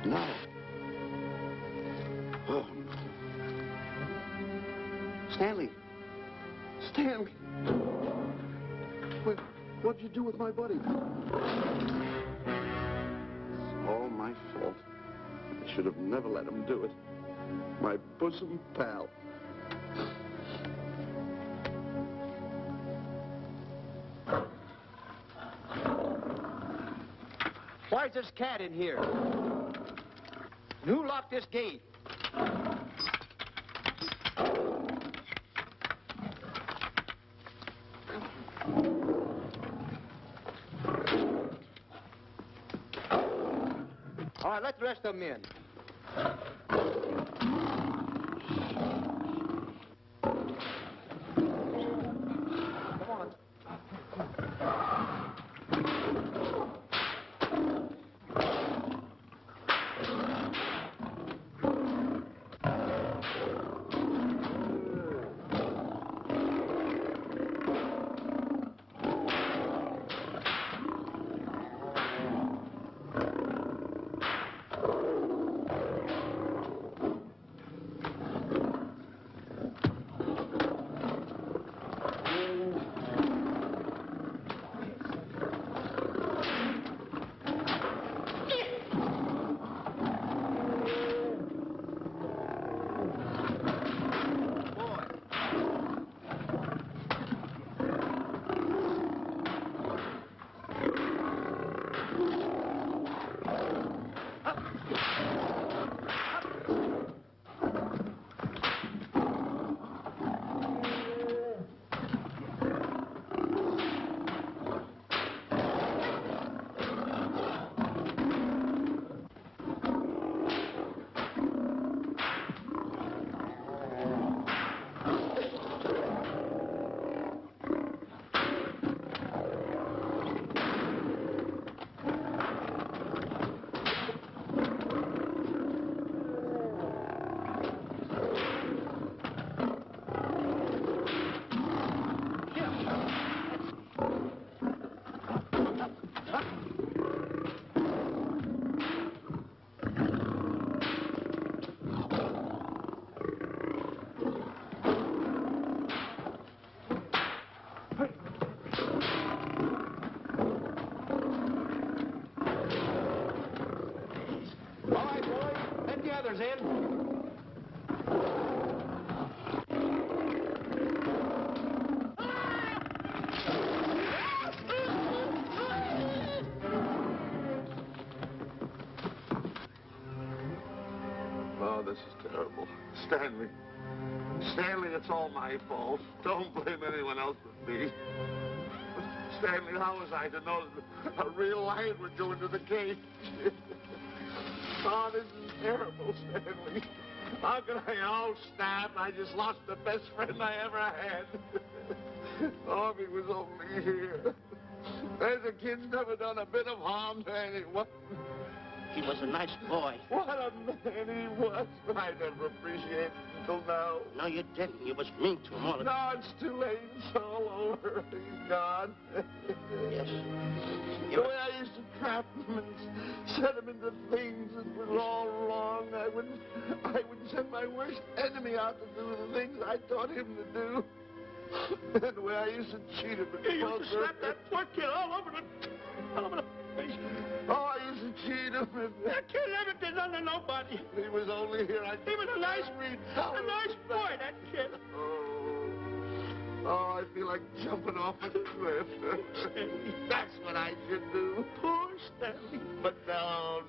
No. Oh. Stanley. Stanley. What'd you do with my buddy? It's all my fault. I should have never let him do it. My bosom pal. Why is this cat in here? And who locked this gate? All right, let the rest of them in. Come on. this is terrible. Stanley. Stanley, it's all my fault. Don't blame anyone else but me. Stanley, how was I to know that a real lion would go into the cage? Oh, this is terrible, Stanley. How could I? Oh, snap. I just lost the best friend I ever had. Oh, if he was only here. There's a kid never done a bit of harm to anyone. He was a nice boy. What a man he was. I never appreciated it until now. No, you didn't. You was mean to him all the No, it's too late. It's all over. He's gone. Yes. The way I used to trap him and set him into things that was all wrong. I would send my worst enemy out to do the things I taught him to do. And the way I used to cheat him. You used to slap that poor kid all over the face. Oh, I used to cheat him. That kid never did nothing to nobody. He was only here. He was a nice boy, that kid. Oh, I feel like jumping off a cliff. That's what I should do. Poor Stanley. But no,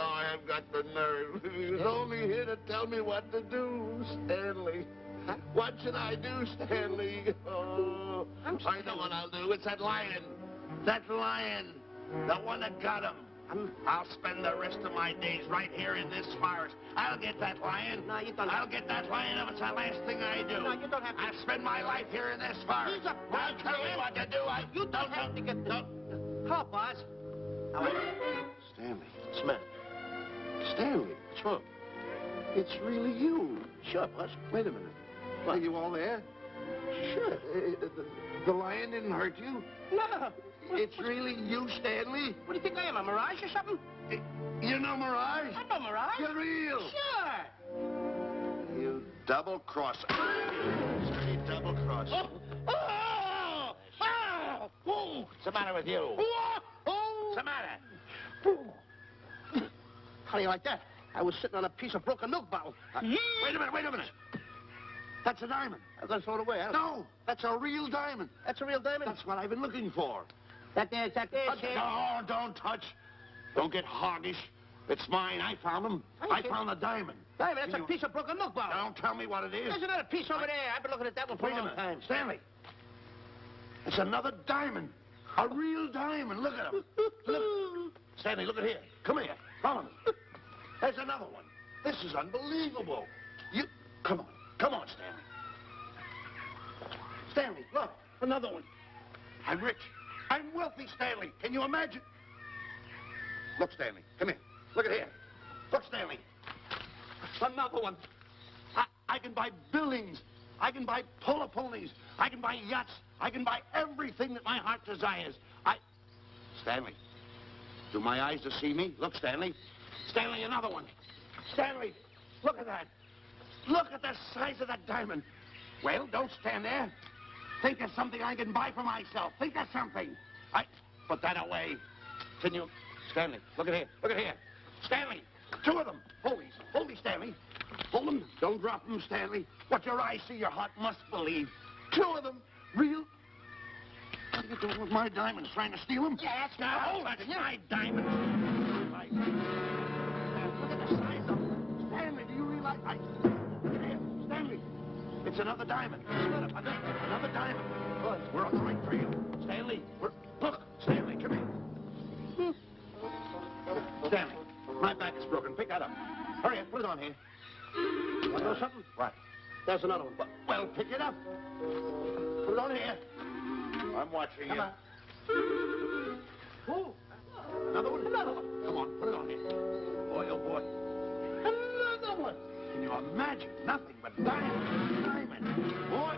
I haven't got the nerve. He was only here to tell me what to do, Stanley. What should I do, Stanley? Oh, I know what I'll do. It's that lion. That lion. The one that got him. I'll spend the rest of my days right here in this forest. I'll get that lion. No, you don't. I'll get that lion if it's the last thing I do. No, you don't have to. I'll spend my life here in this forest. He's a I'll tell me what to do. You don't have to get the... Help us. Stanley. Smith. Stanley. What's wrong? It's really you. Sure, boss. Wait a minute. Are you all there? Sure. The lion didn't hurt you? No. It's really you, Stanley? What do you think I am, a mirage or something? You're no mirage? I'm no mirage. You're real. Sure. You double-crosser. You double-crosser. Oh! What's the matter with you? What's the matter? How do you like that? I was sitting on a piece of broken milk bottle. Wait a minute. That's a diamond. I'm going to throw it away. No, that's a real diamond. That's a real diamond? That's what I've been looking for. That there, Sheriff. No, don't touch. Don't get hoggish. It's mine. I found them. I found the diamond. Diamond, that's a piece of broken milk bottle. Don't tell me what it is. There's another piece over there. I've been looking at that one for a long time. Stanley. It's another diamond. A real diamond. Look at him. Look. Stanley, look at here. Come here. Follow me. There's another one. This is unbelievable. You... Come on, Stanley. Stanley, look. Another one. I'm rich. I'm wealthy, Stanley. Can you imagine? Look, Stanley. Come here. Look at here. Look, Stanley. Another one. I can buy buildings. I can buy polo ponies. I can buy yachts. I can buy everything that my heart desires. Stanley, do my eyes deceive me? Look, Stanley. Stanley, another one. Stanley, look at that. Look at the size of that diamond. Well, don't stand there. Think of something I can buy for myself. Think of something. Put that away. Can you... Stanley, look at here. Look at here. Stanley, two of them. Hold me, Stanley. Hold them. Don't drop them, Stanley. What your eyes see, your heart must believe. Two of them. Real... What are you doing with my diamonds? Trying to steal them? Yeah, that's now. Oh, that's my diamonds. Look at the size of them. Stanley, do you realize... Look here. Stanley. It's another diamond. Another diamond. Good. We're on the right trail. Stanley, look, Stanley, come here. Stanley, my back is broken. Pick that up. Hurry up, put it on here. Want to know something? What? There's another one. Well, pick it up. Put it on here. I'm watching you. Come on. Oh, another one? Another one. Come on, put it on here. Boy, oh boy. Another one. Can you imagine? Nothing but diamond. Diamond. Boy.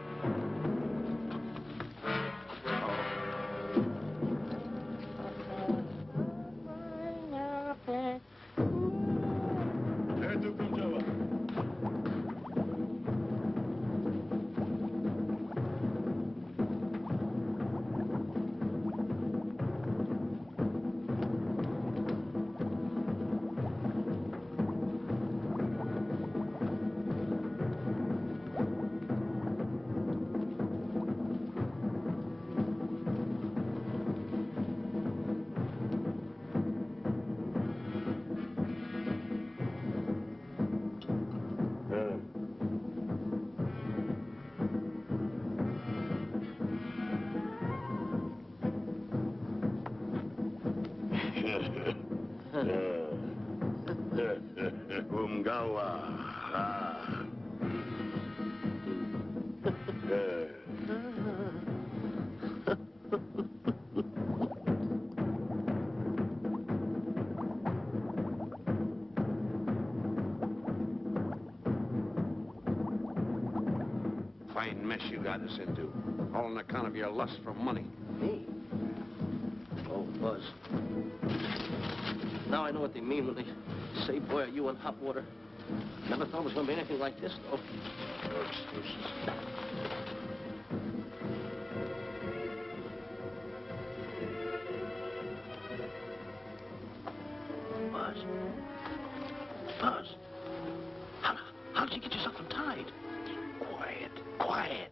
Fine mess you got us into. All on account of your lust for money. Me? Oh, Buzz. Now I know what they mean when they say, boy, are you in hot water. Never thought it was going to be anything like this, though. No excuses. Buzz. Buzz. How did you get yourself untied? Quiet. Quiet.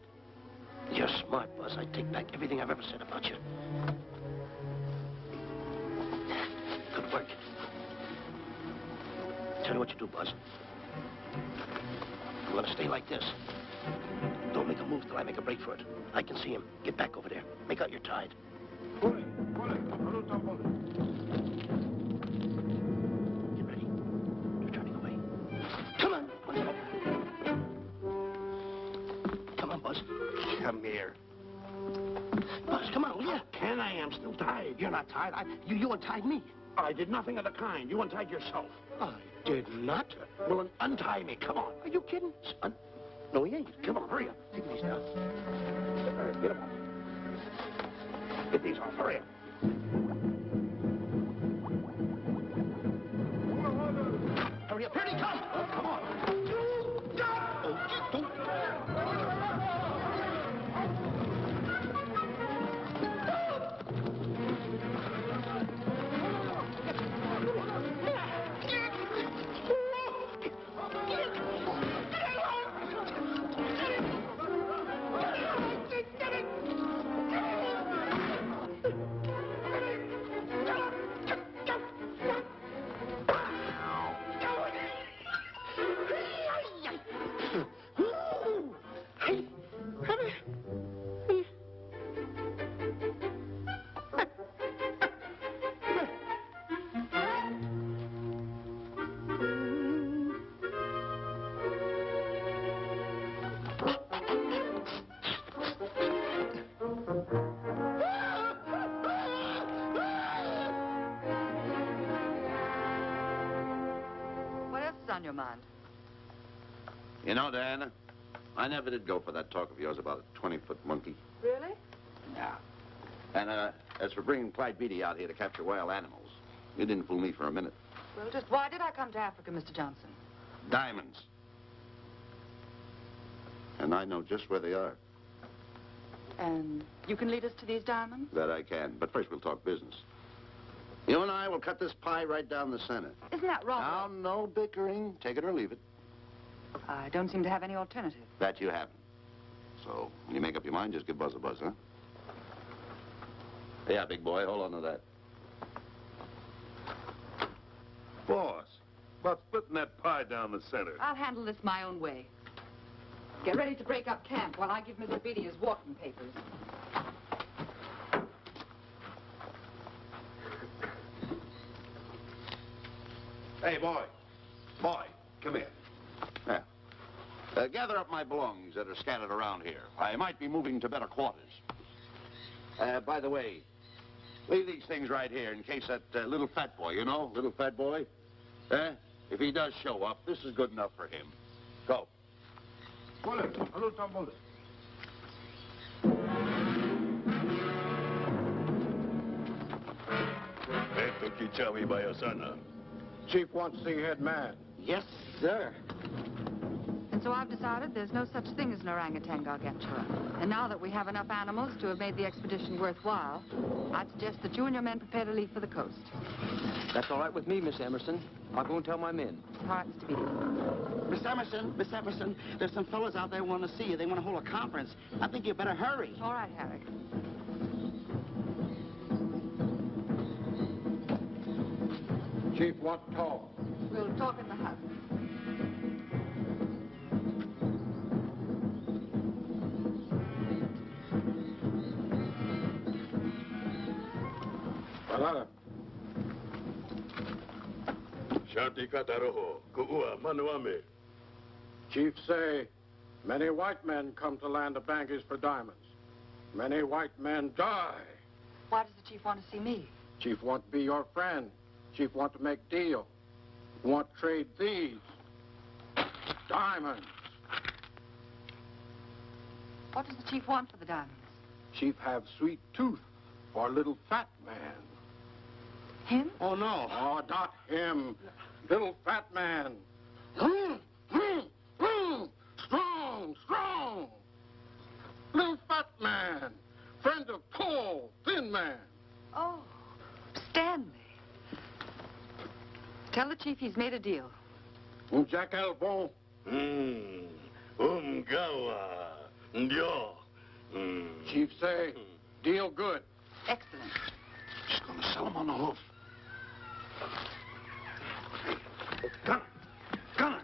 You're smart, Buzz. I take back everything I've ever said about you. Good work. Tell you what you do, Buzz. I'm going to stay like this. Don't make a move till I make a break for it. I can see him. Get back over there. Make out you're tied. Get ready. You're turning away. Come on. Come on, Buzz. Come here. Buzz, come on, will you? Can I? I'm still tied. You're not tied. You untied me. I did nothing of the kind. You untied yourself. I did not. Well, then untie me. Come on. Are you kidding? No, he ain't. Come on, hurry up. Take these down. All right, get them off. Get these off. Hurry up. Hurry up. Here he comes. Oh, come on. On your mind? You know, Diana, I never did go for that talk of yours about a 20-foot monkey. Really? Yeah. And as for bringing Clyde Beatty out here to capture wild animals, you didn't fool me for a minute. Well, just why did I come to Africa, Mr. Johnson? Diamonds. And I know just where they are. And you can lead us to these diamonds? That I can. But first we'll talk business. You and I will cut this pie right down the center. Isn't that wrong? Now, no bickering. Take it or leave it. I don't seem to have any alternative. That you haven't. So, when you make up your mind, just give Buzz a buzz, huh? Yeah, big boy, hold on to that. Boss, about splitting that pie down the center. I'll handle this my own way. Get ready to break up camp while I give Mr. Beatty his walking papers. Hey, boy. Boy, come here. Yeah. Gather up my belongings that are scattered around here. I might be moving to better quarters. By the way, leave these things right here in case that little fat boy, you know, little fat boy, if he does show up, this is good enough for him. Go. Chief wants to see head man. Yes, sir. And so I've decided there's no such thing as an orangutan gargantua. And now that we have enough animals to have made the expedition worthwhile, I'd suggest that you and your men prepare to leave for the coast. That's all right with me, Miss Emerson. I'll go and tell my men. All right, Mr. Beatty. Miss Emerson, there's some fellas out there who want to see you. They want to hold a conference. I think you better hurry. All right, Harry. Chief wants to talk. We'll talk in the hut. Shanti kataroho, ku'ua manuame. Chief say, many white men come to land of Bangis for diamonds. Many white men die. Why does the chief want to see me? Chief want to be your friend. Chief want to make deal. Want to trade these diamonds. What does the chief want for the diamonds? Chief have sweet tooth for little fat man. Him? Oh, no. Oh, not him. Little fat man. Strong, strong. Little fat man. Friend of tall, thin man. Oh, Stanley. Tell the chief he's made a deal. Jack Albon. Gawa. Ndio. Chief say, deal good. Excellent. Just gonna sell him on the hoof. Gunner.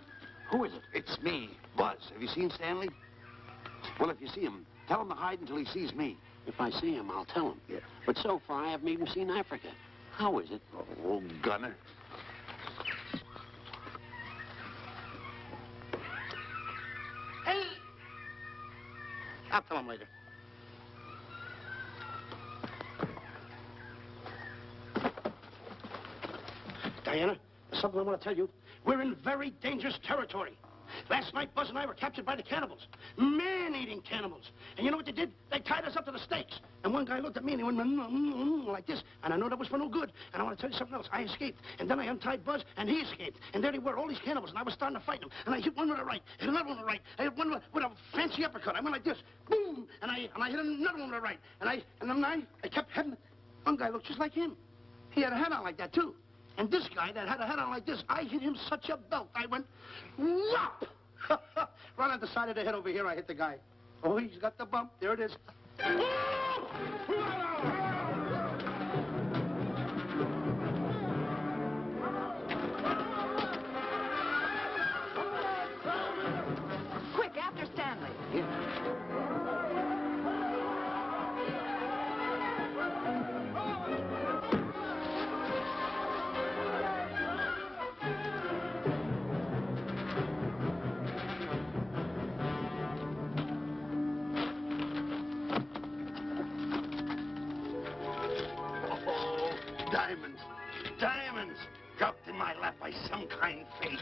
Who is it? It's me, Buzz. Have you seen Stanley? Well, if you see him, tell him to hide until he sees me. If I see him, I'll tell him. Yeah. But so far, I haven't even seen Africa. How is it? Oh, Gunner. Hey! I'll tell him later. Diana, there's something I want to tell you. We're in very dangerous territory. Last night, Buzz and I were captured by the cannibals. Man-eating cannibals. And you know what they did? They tied us up to the stakes. And one guy looked at me and he went like this. And I know that was for no good. And I want to tell you something else. I escaped. And then I untied Buzz and he escaped. And there they were, all these cannibals. And I was starting to fight them. And I hit one with a right, hit another one with a right. I hit one with a fancy uppercut. I went like this. Boom! And I hit another one with a right. And then I kept hitting. One guy looked just like him. He had a hat on like that, too. And this guy that had a hat on like this, I hit him such a belt. I went, whop! Right on the side of the head over here, I hit the guy. Oh, he's got the bump. There it is. Quick, after Stanley. Diamonds. Diamonds. Dropped in my lap by some kind fate.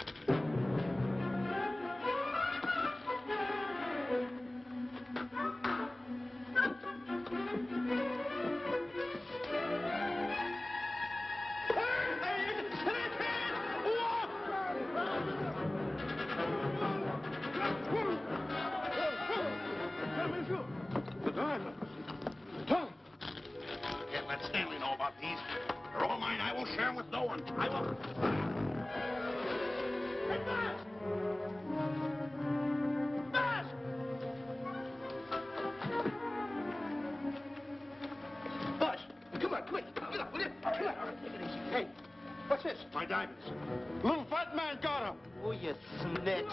The diamonds. Tom. Can't let Stanley know about these. They're all mine. I won't share them with no one. I won't. Hey, Buzz! Buzz! Buzz, come on, quick. Get up, will you? Come on. Take it easy. Hey, what's this? My diamonds. Little fat man got him. Oh, you snitch.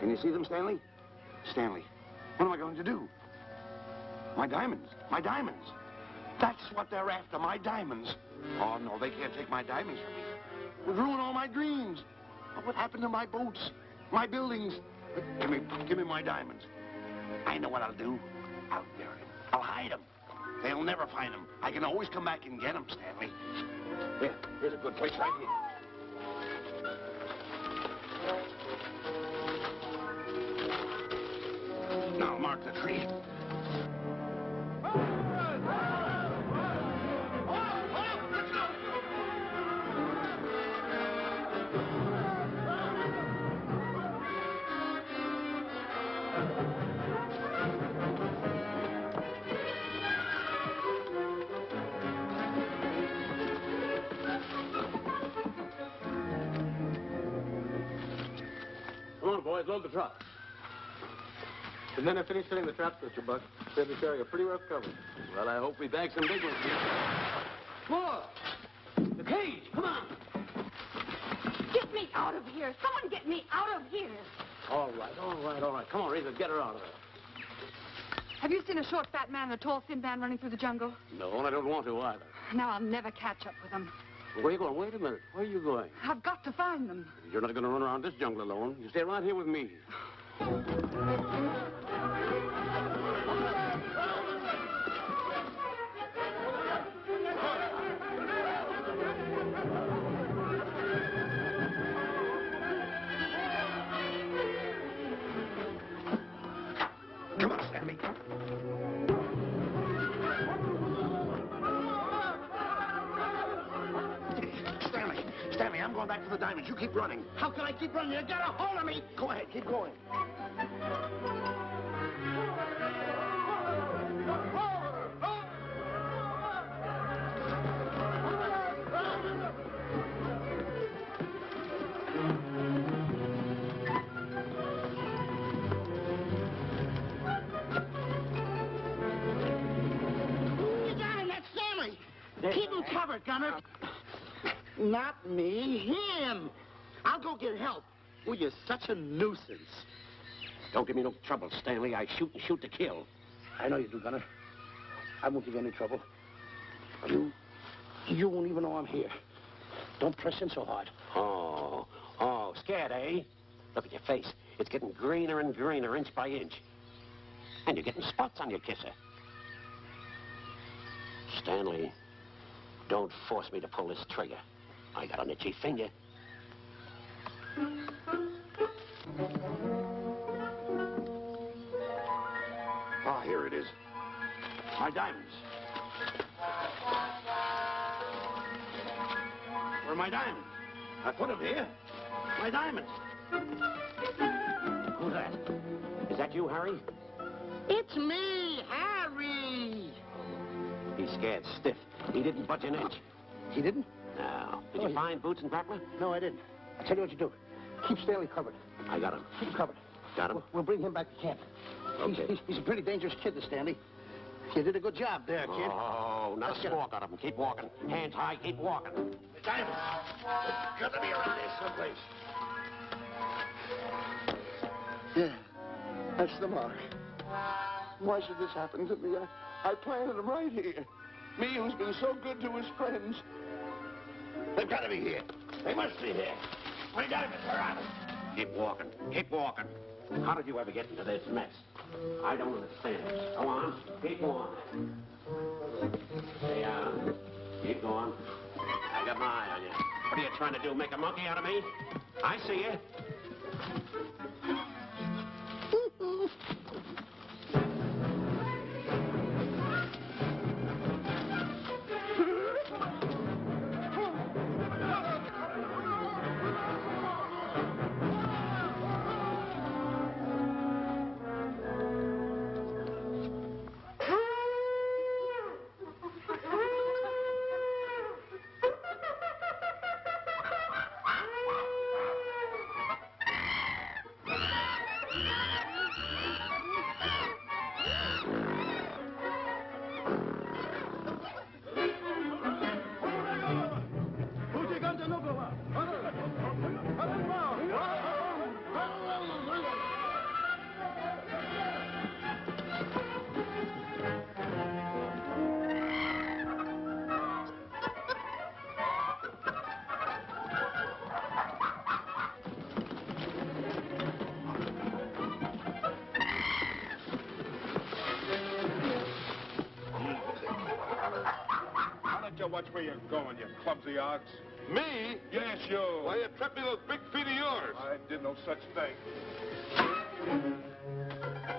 Can you see them, Stanley? Stanley, what am I going to do? My diamonds. My diamonds. That's what they're after, my diamonds. Oh, no, they can't take my diamonds from me. It would ruin all my dreams. What happened to my boats? My buildings? Give me my diamonds. I know what I'll do. I'll bury them. I'll hide them. They'll never find them. I can always come back and get them, Stanley. Here's a good place right here. Now mark the tree. Come on, boys, load the truck. And then I finish setting the traps, Mr. Buck. Said we carry a pretty rough cover. Well, I hope we bag some big ones here. More! The cage, come on! me out of here. Someone get me out of here. All right. Come on, Razor, get her out of there. Have you seen a short, fat man and a tall, thin man running through the jungle? No, and I don't want to either. Now I'll never catch up with them. Where are you going? Wait a minute. Where are you going? I've got to find them. You're not going to run around this jungle alone. You stay right here with me. Come on, Stanley. Stanley, I'm going back for the diamonds. You keep running. How can I keep running? You got a hold of me. Go ahead, keep going. You got him. That's Stanley. Keep him covered, Gunner. Not me, him. I'll go get help. Well, you're such a nuisance. Don't give me no trouble, Stanley. I shoot and shoot to kill. I know you do, Gunner. I won't give you any trouble. You won't even know I'm here. Don't press in so hard. Oh, scared, eh? Look at your face. It's getting greener and greener, inch by inch. And you're getting spots on your kisser. Stanley, don't force me to pull this trigger. I got an itchy finger. Ah, here it is. My diamonds. Where are my diamonds? I put them here. My diamonds. Who's that? Is that you, Harry? It's me, Harry. He's scared stiff. He didn't budge an inch. He didn't? No. Did you find Boots and Grappler? No, I didn't. I'll tell you what you do. Keep Stanley covered. I got him. Keep him covered. Got him? We'll bring him back to camp. Okay. He's a pretty dangerous kid, this Stanley. You did a good job there, kid. Oh, not a squawk out of him. Keep walking. Hands high, keep walking. The diamonds. They've got to be around here someplace. Yeah, that's the mark. Why should this happen to me? I planted them right here. Me who's been so good to his friends. They've got to be here. They must be here. My diamonds are on them. Keep walking. Keep walking. How did you ever get into this mess? I don't understand. Go on. Keep going. Stay on. Keep going. I got my eye on you. What are you trying to do, make a monkey out of me? I see you. Watch where you're going, you clumsy ox. Me? Yes, you. Why, you trapped me with those big feet of yours. I did no such thing.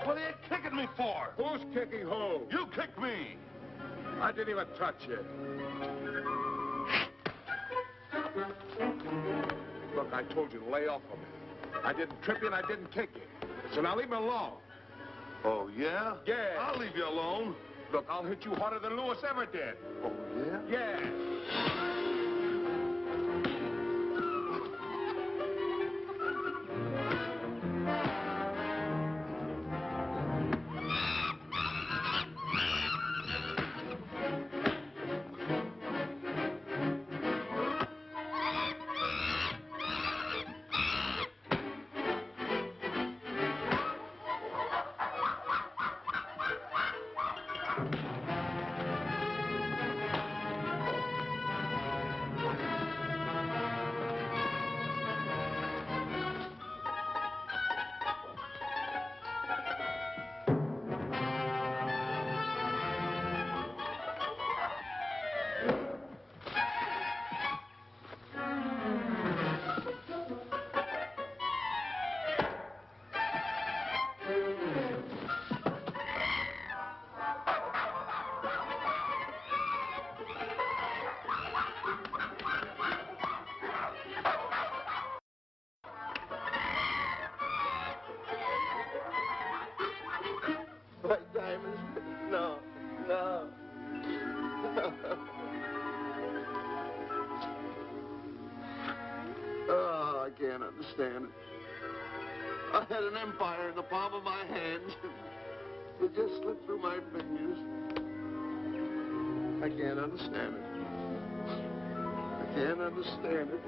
What are you kicking me for? Who's kicking who? You kicked me. I didn't even touch you. Look, I told you to lay off of me. I didn't trip you and I didn't kick you. So now leave me alone. Oh, yeah? Yeah. I'll leave you alone. Look, I'll hit you harder than Lewis ever did. Oh, yeah? Yeah. Oh, I can't understand it. I had an empire in the palm of my hand. It just slipped through my fingers. I can't understand it. I can't understand it.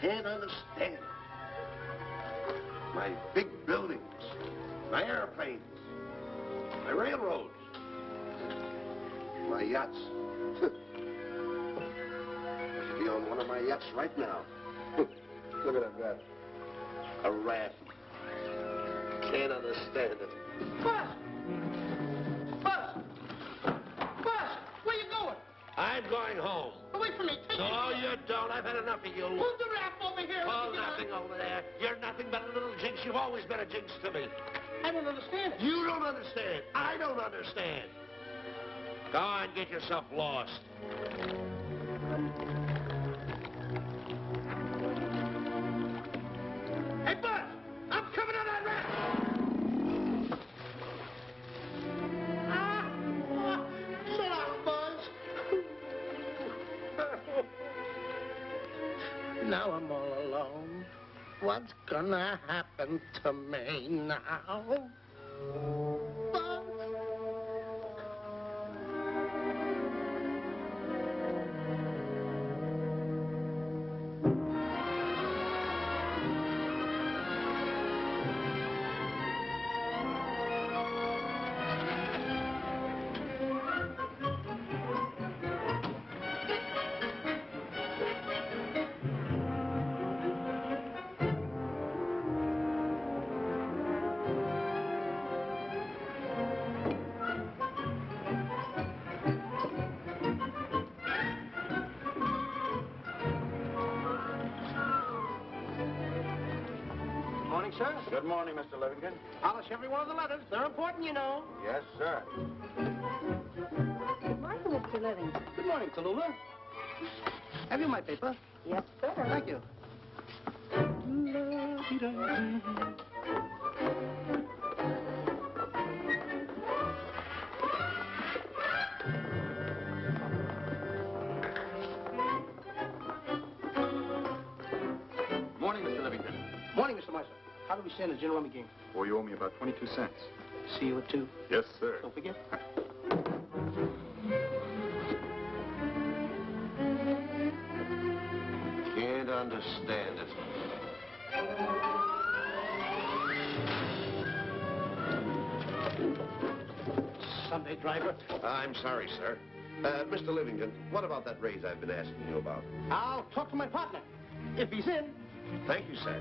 Can't understand. My big buildings, my airplanes, my railroads, my yachts. I should be on one of my yachts right now. Look at that. A raft. Can't understand it. Buzz! Buzz! Buzz! Where you going? I'm going home. Wait for me. Take No, you don't. I've had enough of you. Move the raft over here. Oh, nothing over there. You're nothing but a little jinx. You've always been a jinx to me. I don't understand it. You don't understand. I don't understand. Go on, get yourself lost. Hey, Bud! I'm coming on that raft! So long, Buzz. Now I'm all alone. What's gonna happen to me now? Buzz? Morning, sir. Good morning, Mr. Livingston. Polish every one of the letters. They're important, you know. Yes, sir. Good morning, Mr. Livingston. Good morning, Tallulah. Have you my paper? Yes, sir. Thank you. Morning, Mr. Livingston. Morning, Mr. Marshall. How do we stand the gin rummy game? Well, you owe me about 22 cents. See you at 2. Yes, sir. Don't forget. Can't understand it. Sunday driver. I'm sorry, sir. Mr. Livingston, what about that raise I've been asking you about? I'll talk to my partner. If he's in. Thank you, sir.